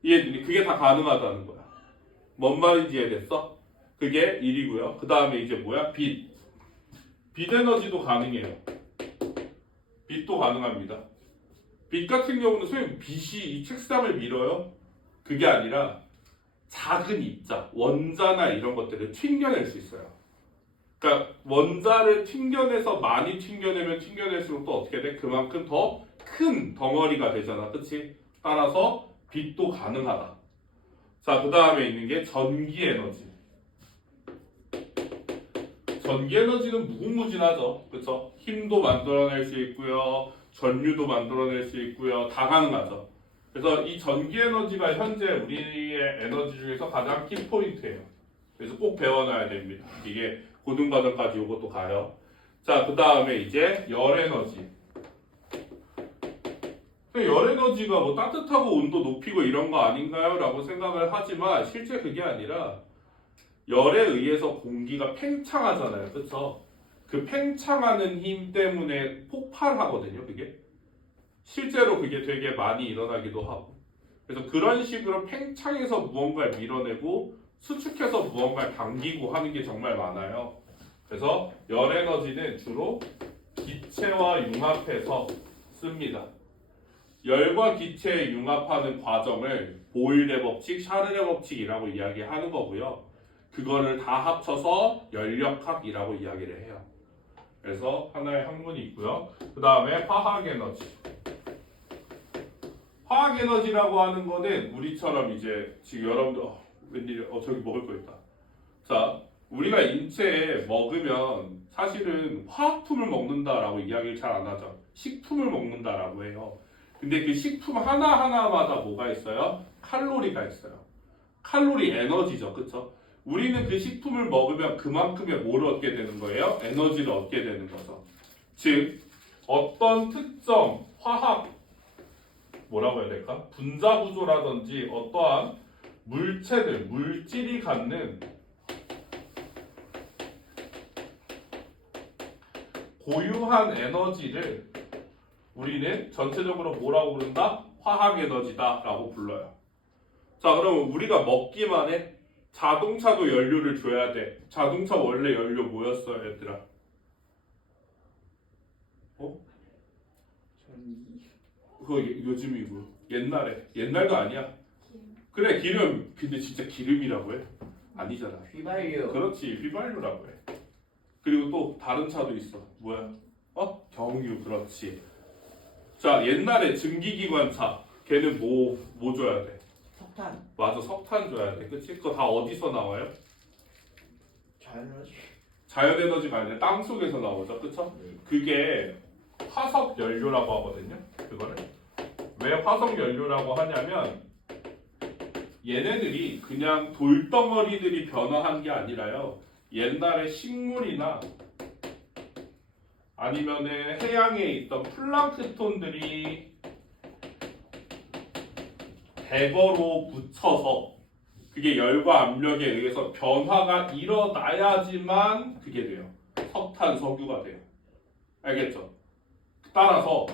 이해되니? 그게 다 가능하다는 거야. 뭔 말인지 이해됐어? 그게 일이고요. 그 다음에 이제 뭐야? 빛. 빛 에너지도 가능해요. 빛도 가능합니다. 빛 같은 경우는 선생님 빛이 이 책상을 밀어요? 그게 아니라 작은 입자, 원자나 이런 것들을 튕겨낼 수 있어요. 그러니까 원자를 튕겨내서 많이 튕겨내면 튕겨낼수록 또 어떻게 돼? 그만큼 더 큰 덩어리가 되잖아. 그치? 따라서 빛도 가능하다. 자, 그 다음에 있는 게 전기 에너지. 전기 에너지는 무궁무진하죠. 그쵸? 힘도 만들어낼 수 있고요. 전류도 만들어낼 수 있고요. 다 가능하죠. 그래서 이 전기 에너지가 현재 우리의 에너지 중에서 가장 키포인트예요. 그래서 꼭 배워놔야 됩니다. 이게 고등과정까지 이것도 가요. 자, 그 다음에 이제 열 에너지. 열 에너지가 뭐 따뜻하고 온도 높이고 이런 거 아닌가요? 라고 생각을 하지만 실제 그게 아니라 열에 의해서 공기가 팽창하잖아요. 그쵸? 그 팽창하는 힘 때문에 폭발하거든요. 그게 실제로 그게 되게 많이 일어나기도 하고, 그래서 그런 식으로 팽창해서 무언가를 밀어내고 수축해서 무언가를 당기고 하는 게 정말 많아요. 그래서 열 에너지는 주로 기체와 융합해서 씁니다. 열과 기체의 융합하는 과정을 보일의 법칙, 샤를의 법칙이라고 이야기하는 거고요. 그거를 다 합쳐서 열역학이라고 이야기를 해요. 그래서 하나의 학문이 있고요. 그 다음에 화학 에너지. 화학 에너지라고 하는 거는 우리처럼 이제 지금 여러분들 웬일 저기 먹을 거 있다. 자, 우리가 인체에 먹으면 사실은 화학품을 먹는다라고 이야기를 잘 안 하죠. 식품을 먹는다라고 해요. 근데 그 식품 하나하나마다 뭐가 있어요? 칼로리가 있어요. 칼로리 에너지죠. 그쵸? 우리는 그 식품을 먹으면 그만큼의 뭘 얻게 되는 거예요? 에너지를 얻게 되는 거죠. 즉 어떤 특정 화학 뭐라고 해야 될까? 분자 구조라든지 어떠한 물체들, 물질이 갖는 고유한 에너지를 우리는 전체적으로 뭐라고 부른다? 화학 에너지다 라고 불러요. 자, 그러면 우리가 먹기만 해? 자동차도 연료를 줘야 돼. 자동차 원래 연료 뭐였어, 얘들아? 전기. 그거 요즘이고 옛날도 아니야. 기름. 그래, 기름. 근데 진짜 기름이라고 해? 아니잖아. 휘발유. 그렇지, 휘발유라고 해. 그리고 또 다른 차도 있어. 뭐야? 경유. 그렇지. 자, 옛날에 증기기관차 걔는 뭐 줘야 돼? 석탄. 맞아, 석탄 줘야 돼. 그치? 그거 다 어디서 나와요? 자연에너지. 자연에너지가 아니라 땅 속에서 나오죠. 그쵸? 그게 화석 연료라고 하거든요. 그거를 왜 화석 연료라고 하냐면 얘네들이 그냥 돌덩어리들이 변화한 게 아니라요. 옛날에 식물이나 아니면은 해양에 있던 플랑크톤들이 대거로 붙여서 그게 열과 압력에 의해서 변화가 일어나야지만 그게 돼요. 석탄, 석유가 돼요. 알겠죠? 따라서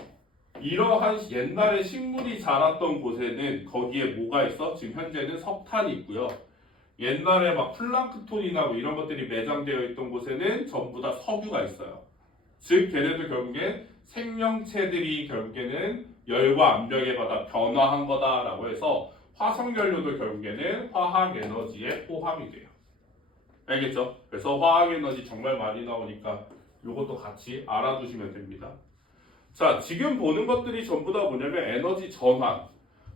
이러한 옛날에 식물이 자랐던 곳에는 거기에 뭐가 있어? 지금 현재는 석탄이 있고요. 옛날에 막 플랑크톤이나 뭐 이런 것들이 매장되어 있던 곳에는 전부 다 석유가 있어요. 즉 걔네도 결국엔 생명체들이 결국에는 열과 압력에 받아 변화한 거다라고 해서 화석연료도 결국에는 화학에너지에 포함이 돼요. 알겠죠? 그래서 화학에너지 정말 많이 나오니까 이것도 같이 알아두시면 됩니다. 자, 지금 보는 것들이 전부 다 뭐냐면 에너지 전환.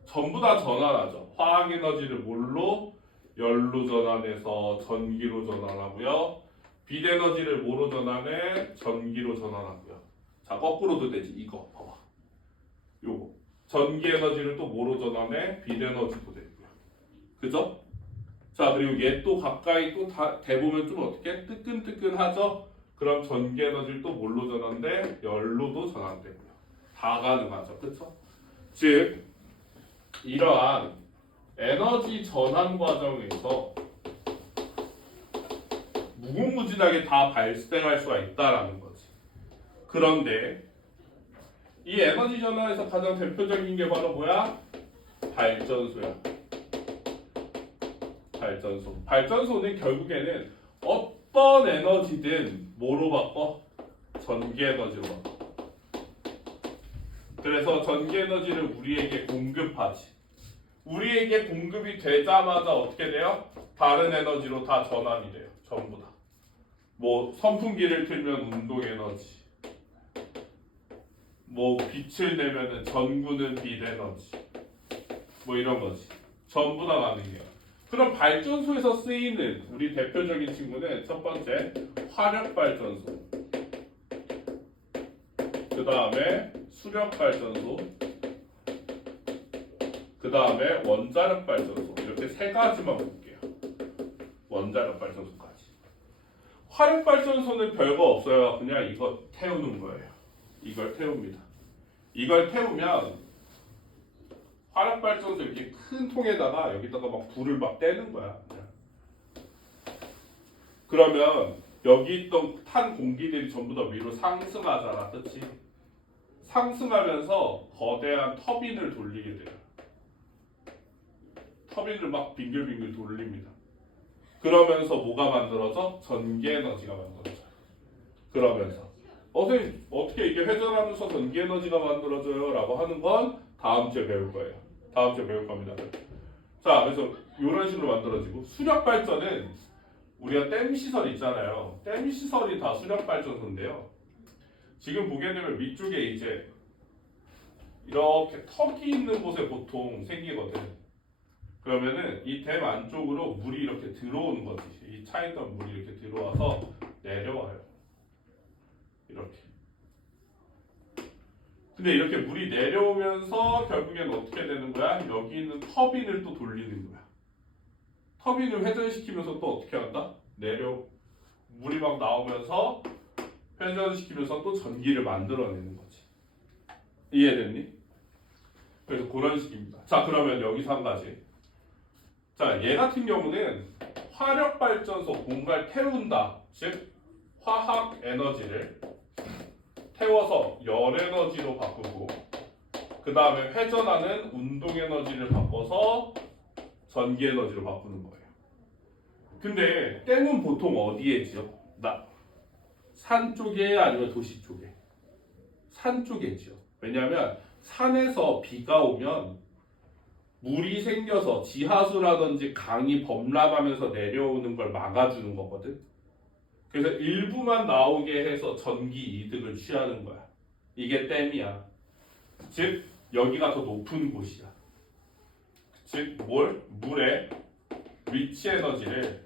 전부 다 전환하죠. 화학 에너지를 뭘로? 열로 전환해서 전기로 전환하고요. 빛 에너지를 뭐로 전환해? 전기로 전환하고요. 자, 거꾸로도 되지. 이거 봐봐. 요거. 전기 에너지를 또 뭐로 전환해? 빛 에너지도 되고요. 그죠? 자, 그리고 얘 또 가까이 또 다 대보면 좀 어떻게? 뜨끈뜨끈하죠? 그럼 전기 에너지를 또 뭘로 전환돼? 열로도 전환되고요. 다 가능하죠. 그쵸? 즉, 이러한 에너지 전환 과정에서 무궁무진하게 다 발생할 수가 있다라는 거지. 그런데 이 에너지 전환에서 가장 대표적인 게 바로 뭐야? 발전소야. 발전소. 발전소는 결국에는 어떤 에너지든 뭐로 바꿔? 전기 에너지로 바꿔. 그래서 전기 에너지를 우리에게 공급하지. 우리에게 공급이 되자마자 어떻게 돼요? 다른 에너지로 다 전환이 돼요. 전부 다. 뭐 선풍기를 틀면 운동 에너지. 뭐 빛을 내면은 전구는 빛 에너지. 뭐 이런 거지. 전부 다 가능해요. 그럼 발전소에서 쓰이는 우리 대표적인 친구는 첫 번째 화력 발전소. 그 다음에 수력 발전소. 그 다음에 원자력 발전소. 이렇게 세 가지만 볼게요. 원자력 발전소까지. 화력 발전소는 별거 없어요. 그냥 이거 태우는 거예요. 이걸 태웁니다. 이걸 태우면 화력 발전소 이렇게 큰 통에다가 여기다가 막 불을 막 떼는 거야. 그냥. 그러면 여기 있던 탄 공기들이 전부 다 위로 상승하잖아, 그렇지? 상승하면서 거대한 터빈을 돌리게 돼요. 터빈을 막 빙글빙글 돌립니다. 그러면서 뭐가 만들어져? 전기 에너지가 만들어져요. 그러면서 선생님 어떻게 이게 회전하면서 전기 에너지가 만들어져요? 라고 하는 건 다음 주에 배울 거예요. 다음 주에 배울 겁니다. 자, 그래서 이런 식으로 만들어지고 수력 발전은 우리가 댐 시설 있잖아요. 댐 시설이 다 수력 발전소인데요. 지금 보게 되면 위쪽에 이제 이렇게 턱이 있는 곳에 보통 생기거든. 그러면은 이 댐 안쪽으로 물이 이렇게 들어오는 거지. 이 차있던 물이 이렇게 들어와서 내려와요. 이렇게. 근데 이렇게 물이 내려오면서 결국엔 어떻게 되는 거야? 여기 있는 터빈을 또 돌리는 거야. 터빈을 회전시키면서 또 어떻게 한다? 물이 막 나오면서 회전시키면서 또 전기를 만들어내는 거지. 이해됐니? 그래서 그런 식입니다. 자, 그러면 여기서 한 가지. 자, 얘 같은 경우는 화력 발전소 뭔가를 태운다. 즉 화학 에너지를 태워서 열 에너지로 바꾸고 그 다음에 회전하는 운동 에너지를 바꿔서 전기 에너지로 바꾸는 거예요. 근데 댐은 보통 어디에 지어? 산 쪽에 아니면 도시 쪽에? 산 쪽에 지어. 왜냐하면 산에서 비가 오면 물이 생겨서 지하수라든지 강이 범람하면서 내려오는 걸 막아주는 거거든. 그래서 일부만 나오게 해서 전기 이득을 취하는 거야. 이게 댐이야. 즉 여기가 더 높은 곳이야. 즉 물의 위치 에너지를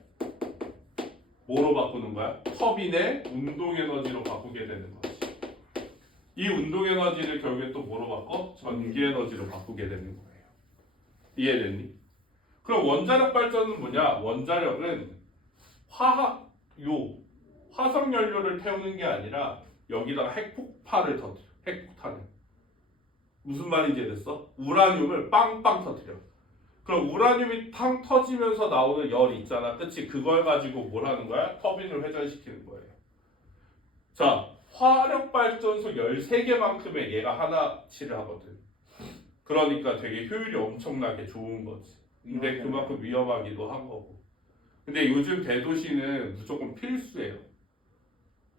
뭐로 바꾸는 거야? 터빈의 운동 에너지로 바꾸게 되는 거지. 이 운동 에너지를 결국에 또 뭐로 바꿔? 전기 에너지로 바꾸게 되는 거예요. 이해됐니? 그럼 원자력 발전은 뭐냐? 원자력은 화석 연료를 태우는 게 아니라 여기다가 핵폭탄을 터뜨려. 핵폭탄을. 무슨 말인지 됐어? 우라늄을 빵빵 터뜨려. 그럼 우라늄이 탕 터지면서 나오는 열 있잖아. 그치? 그걸 가지고 뭘 하는 거야? 터빈을 회전시키는 거예요. 자, 화력 발전소 13개만큼의 얘가 하나치를 하거든. 그러니까 되게 효율이 엄청나게 좋은 거지. 근데 그만큼 위험하기도 한 거고. 근데 요즘 대도시는 무조건 필수예요.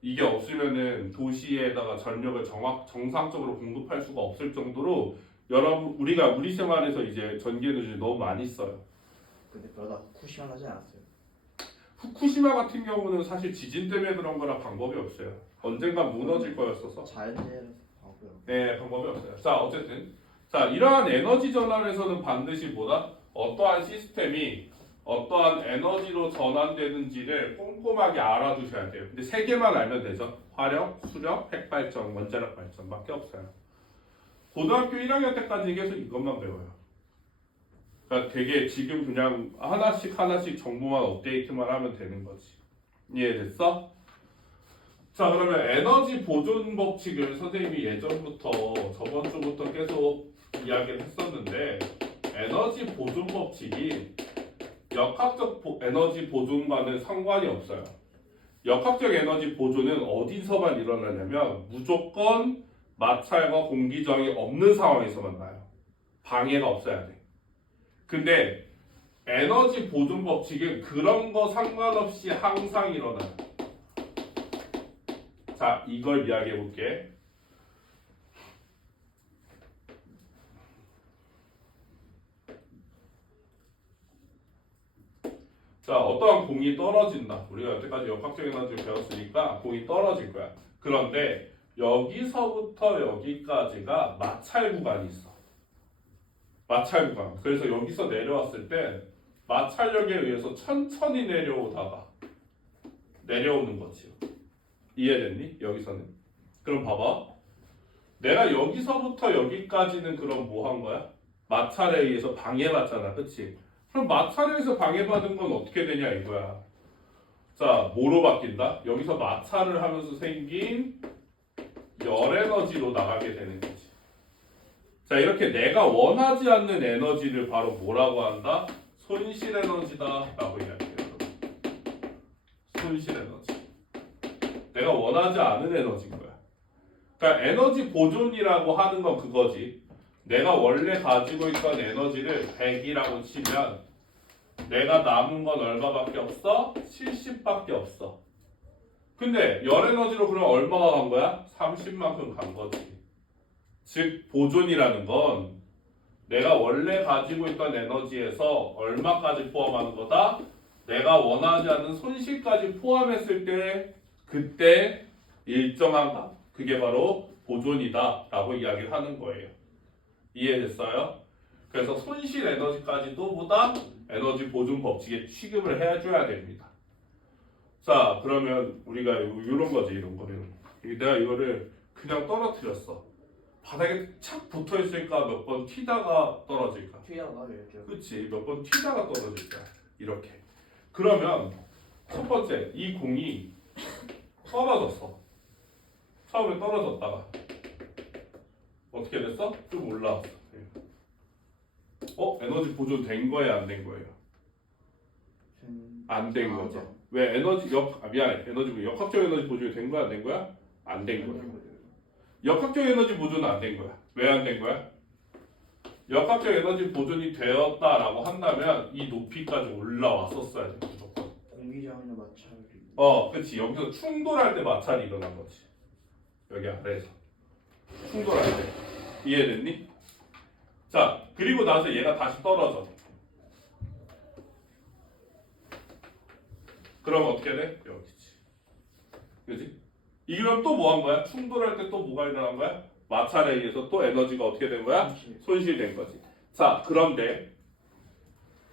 이게 없으면은 도시에다가 전력을 정상적으로 공급할 수가 없을 정도로 우리가 우리 생활에서 이제 전기 에너지를 너무 많이 써요. 근데 그러다 후쿠시마 나지 않았어요? 후쿠시마 같은 경우는 사실 지진 때문에 그런 거라 방법이 없어요. 언젠가 무너질 거였어서. 자연재해라서 하고요. 네, 방법이 없어요. 자, 어쨌든 자, 이러한 에너지 전환에서는 반드시 뭐다? 어떠한 시스템이 어떠한 에너지로 전환되는지를 꼼꼼하게 알아두셔야 돼요. 근데 세 개만 알면 되죠. 화력, 수력, 핵발전, 원자력 발전밖에 없어요. 고등학교 1학년 때까지 계속 이것만 배워요. 그러니까 되게 지금 그냥 하나씩 정보만 업데이트만 하면 되는 거지. 이해됐어? 자, 그러면 에너지 보존 법칙을 선생님이 예전부터 저번 주부터 계속 이야기를 했었는데 에너지 보존 법칙이 역학적 에너지 보존과는 상관이 없어요. 역학적 에너지 보존은 어디서만 일어나냐면 무조건 마찰과 공기 저항이 없는 상황에서만 나요. 방해가 없어야 돼. 근데 에너지 보존 법칙은 그런 거 상관없이 항상 일어나요. 자, 이걸 이야기해 볼게. 자, 어떠한 공이 떨어진다. 우리가 여태까지 역학적 에너지를 배웠으니까 공이 떨어질 거야. 그런데 여기서부터 여기까지가 마찰 구간이 있어. 마찰 구간. 그래서 여기서 내려왔을 때 마찰력에 의해서 천천히 내려오는 거지요. 이해됐니? 여기서는. 그럼 봐봐. 내가 여기서부터 여기까지는 그럼 뭐 한 거야? 마찰에 의해서 방해받잖아. 그치? 그럼 마찰에 의해서 방해받은 건 어떻게 되냐 이거야. 자, 뭐로 바뀐다? 여기서 마찰을 하면서 생긴 열 에너지로 나가게 되는 거지. 자, 이렇게 내가 원하지 않는 에너지를 바로 뭐라고 한다? 손실 에너지다 라고 이야기해요. 손실 에너지. 내가 원하지 않은 에너지인 거야. 그러니까 에너지 보존이라고 하는 건 그거지. 내가 원래 가지고 있던 에너지를 100이라고 치면 내가 남은 건 얼마밖에 없어? 70밖에 없어. 근데 열 에너지로 그럼 얼마가 간 거야? 30만큼 간 거지. 즉 보존이라는 건 내가 원래 가지고 있던 에너지에서 얼마까지 포함하는 거다? 내가 원하지 않는 손실까지 포함했을 때 그때 일정한 값, 그게 바로 보존이다 라고 이야기를 하는 거예요. 이해됐어요? 그래서 손실 에너지까지도 보다 에너지 보존 법칙에 취급을 해줘야 됩니다. 자, 그러면 우리가 이런 거지, 이런 거. 내가 이거를 그냥 떨어뜨렸어. 바닥에 착 붙어 있으니까 몇 번 튀다가 떨어질까? 튀어나와 이렇게. 그치, 몇 번 튀다가 떨어질까? 이렇게. 그러면 첫 번째, 이 공이 떨어졌어. 처음에 떨어졌다가 어떻게 됐어? 좀 올라왔어. 에너지 보존 된 거예요, 안 된 거예요? 안 된 거죠. 왜 에너지 에너지 역학적 에너지 보존이 된 거야, 안 된 거야? 안 된 거예요. 역학적 에너지 보존은 안 된 거야. 왜 안 된 거야? 역학적 에너지 보존이 되었다라고 한다면 이 높이까지 올라왔었어야 돼, 무조건. 공기저항의 마찰이. 그렇지. 여기서 충돌할 때 마찰이 일어난 거지. 여기 아래에서 충돌할 때. 이해됐니? 자, 그리고 나서 얘가 다시 떨어져. 그럼 어떻게 돼? 여기지. 그지? 이럼 또 뭐 한 거야? 충돌할 때 또 뭐가 일어난 거야? 마찰에 의해서 또 에너지가 어떻게 된 거야? 손실된 거지. 자, 그런데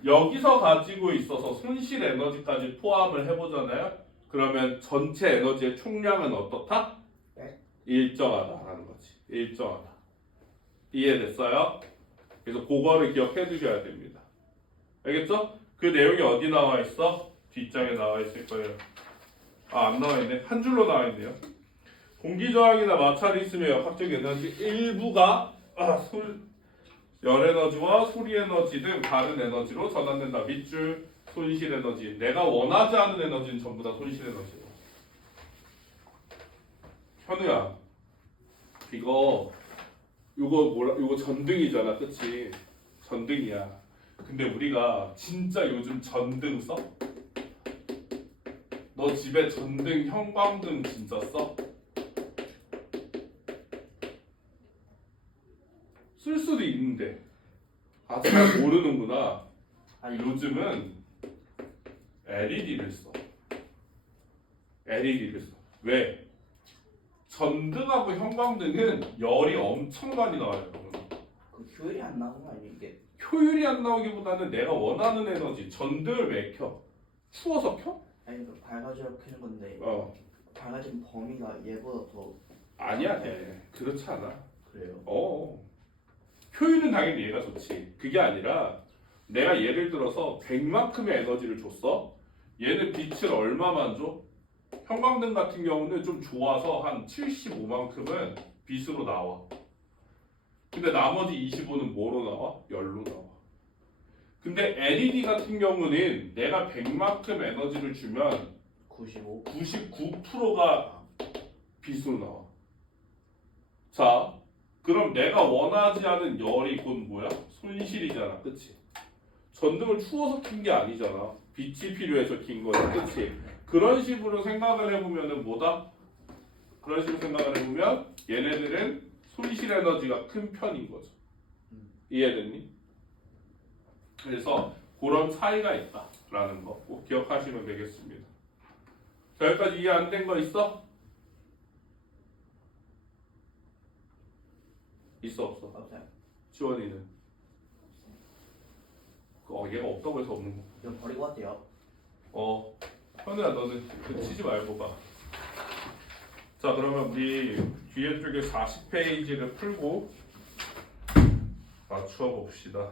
여기서 가지고 있어서 손실 에너지까지 포함을 해보잖아요. 그러면 전체 에너지의 총량은 어떻다? 네. 일정하다라는 거지. 일정하다. 이해됐어요? 그래서 그거를 기억해 두셔야 됩니다. 알겠죠? 그 내용이 어디 나와 있어? 뒷장에 나와 있을 거예요. 안 나와 있네. 한 줄로 나와 있네요. 공기 저항이나 마찰이 있으면 역학적 에너지 일부가 열 에너지와 소리 에너지 등 다른 에너지로 전환된다. 밑줄 손실 에너지. 내가 원하지 않은 에너지는 전부 다 손실 에너지고. 현우야, 이거 전등이잖아, 그치? 전등이야. 근데 우리가 진짜 요즘 전등 써? 너 집에 전등, 형광등 진짜 써? 쓸 수도 있는데 잘 모르는구나. 요즘은 LED를 써. LED를 써. 왜? 전등하고 형광등은 열이 엄청 많이 나와요. 그 효율이 안 나오는 거 아니에요 이게? 효율이 안 나오기보다는 내가 원하는 에너지 전등을 왜 켜? 추워서 켜? 아니 그 밝아지려 켜는 건데 어 밝아진 범위가 얘보다 더 아니야 돼 그렇지 않아. 그래요? 효율은 당연히 얘가 좋지. 그게 아니라 내가 예를 들어서 100만큼의 에너지를 줬어. 얘는 빛을 얼마만 줘? 형광등 같은 경우는 좀 좋아서 한 75만큼은 빛으로 나와. 근데 나머지 25는 뭐로 나와? 열로 나와. 근데 LED 같은 경우는 내가 100만큼 에너지를 주면 95? 99%가 빛으로 나와. 자, 그럼 내가 원하지 않은 열이 곧 뭐야? 손실이잖아, 그치? 전등을 추워서 킨 게 아니잖아. 빛이 필요해서 킨 거야, 그치? 그런 식으로 생각을 해보면은 뭐다? 그런 식으로 생각을 해보면 얘네들은 손실 에너지가 큰 편인 거죠. 이해됐니? 그래서 그런 차이가 있다라는 거 꼭 기억하시면 되겠습니다. 자, 여기까지 이해 안 된 거 있어? 있어 없어? 없어요. 지원이는? 얘가 없다고 해서 없는 거. 이건 버리고 왔대요. 현우야 너는 그 치지 말고 봐. 자 그러면 우리 뒤에 쪽에 40페이지를 풀고 맞추어 봅시다.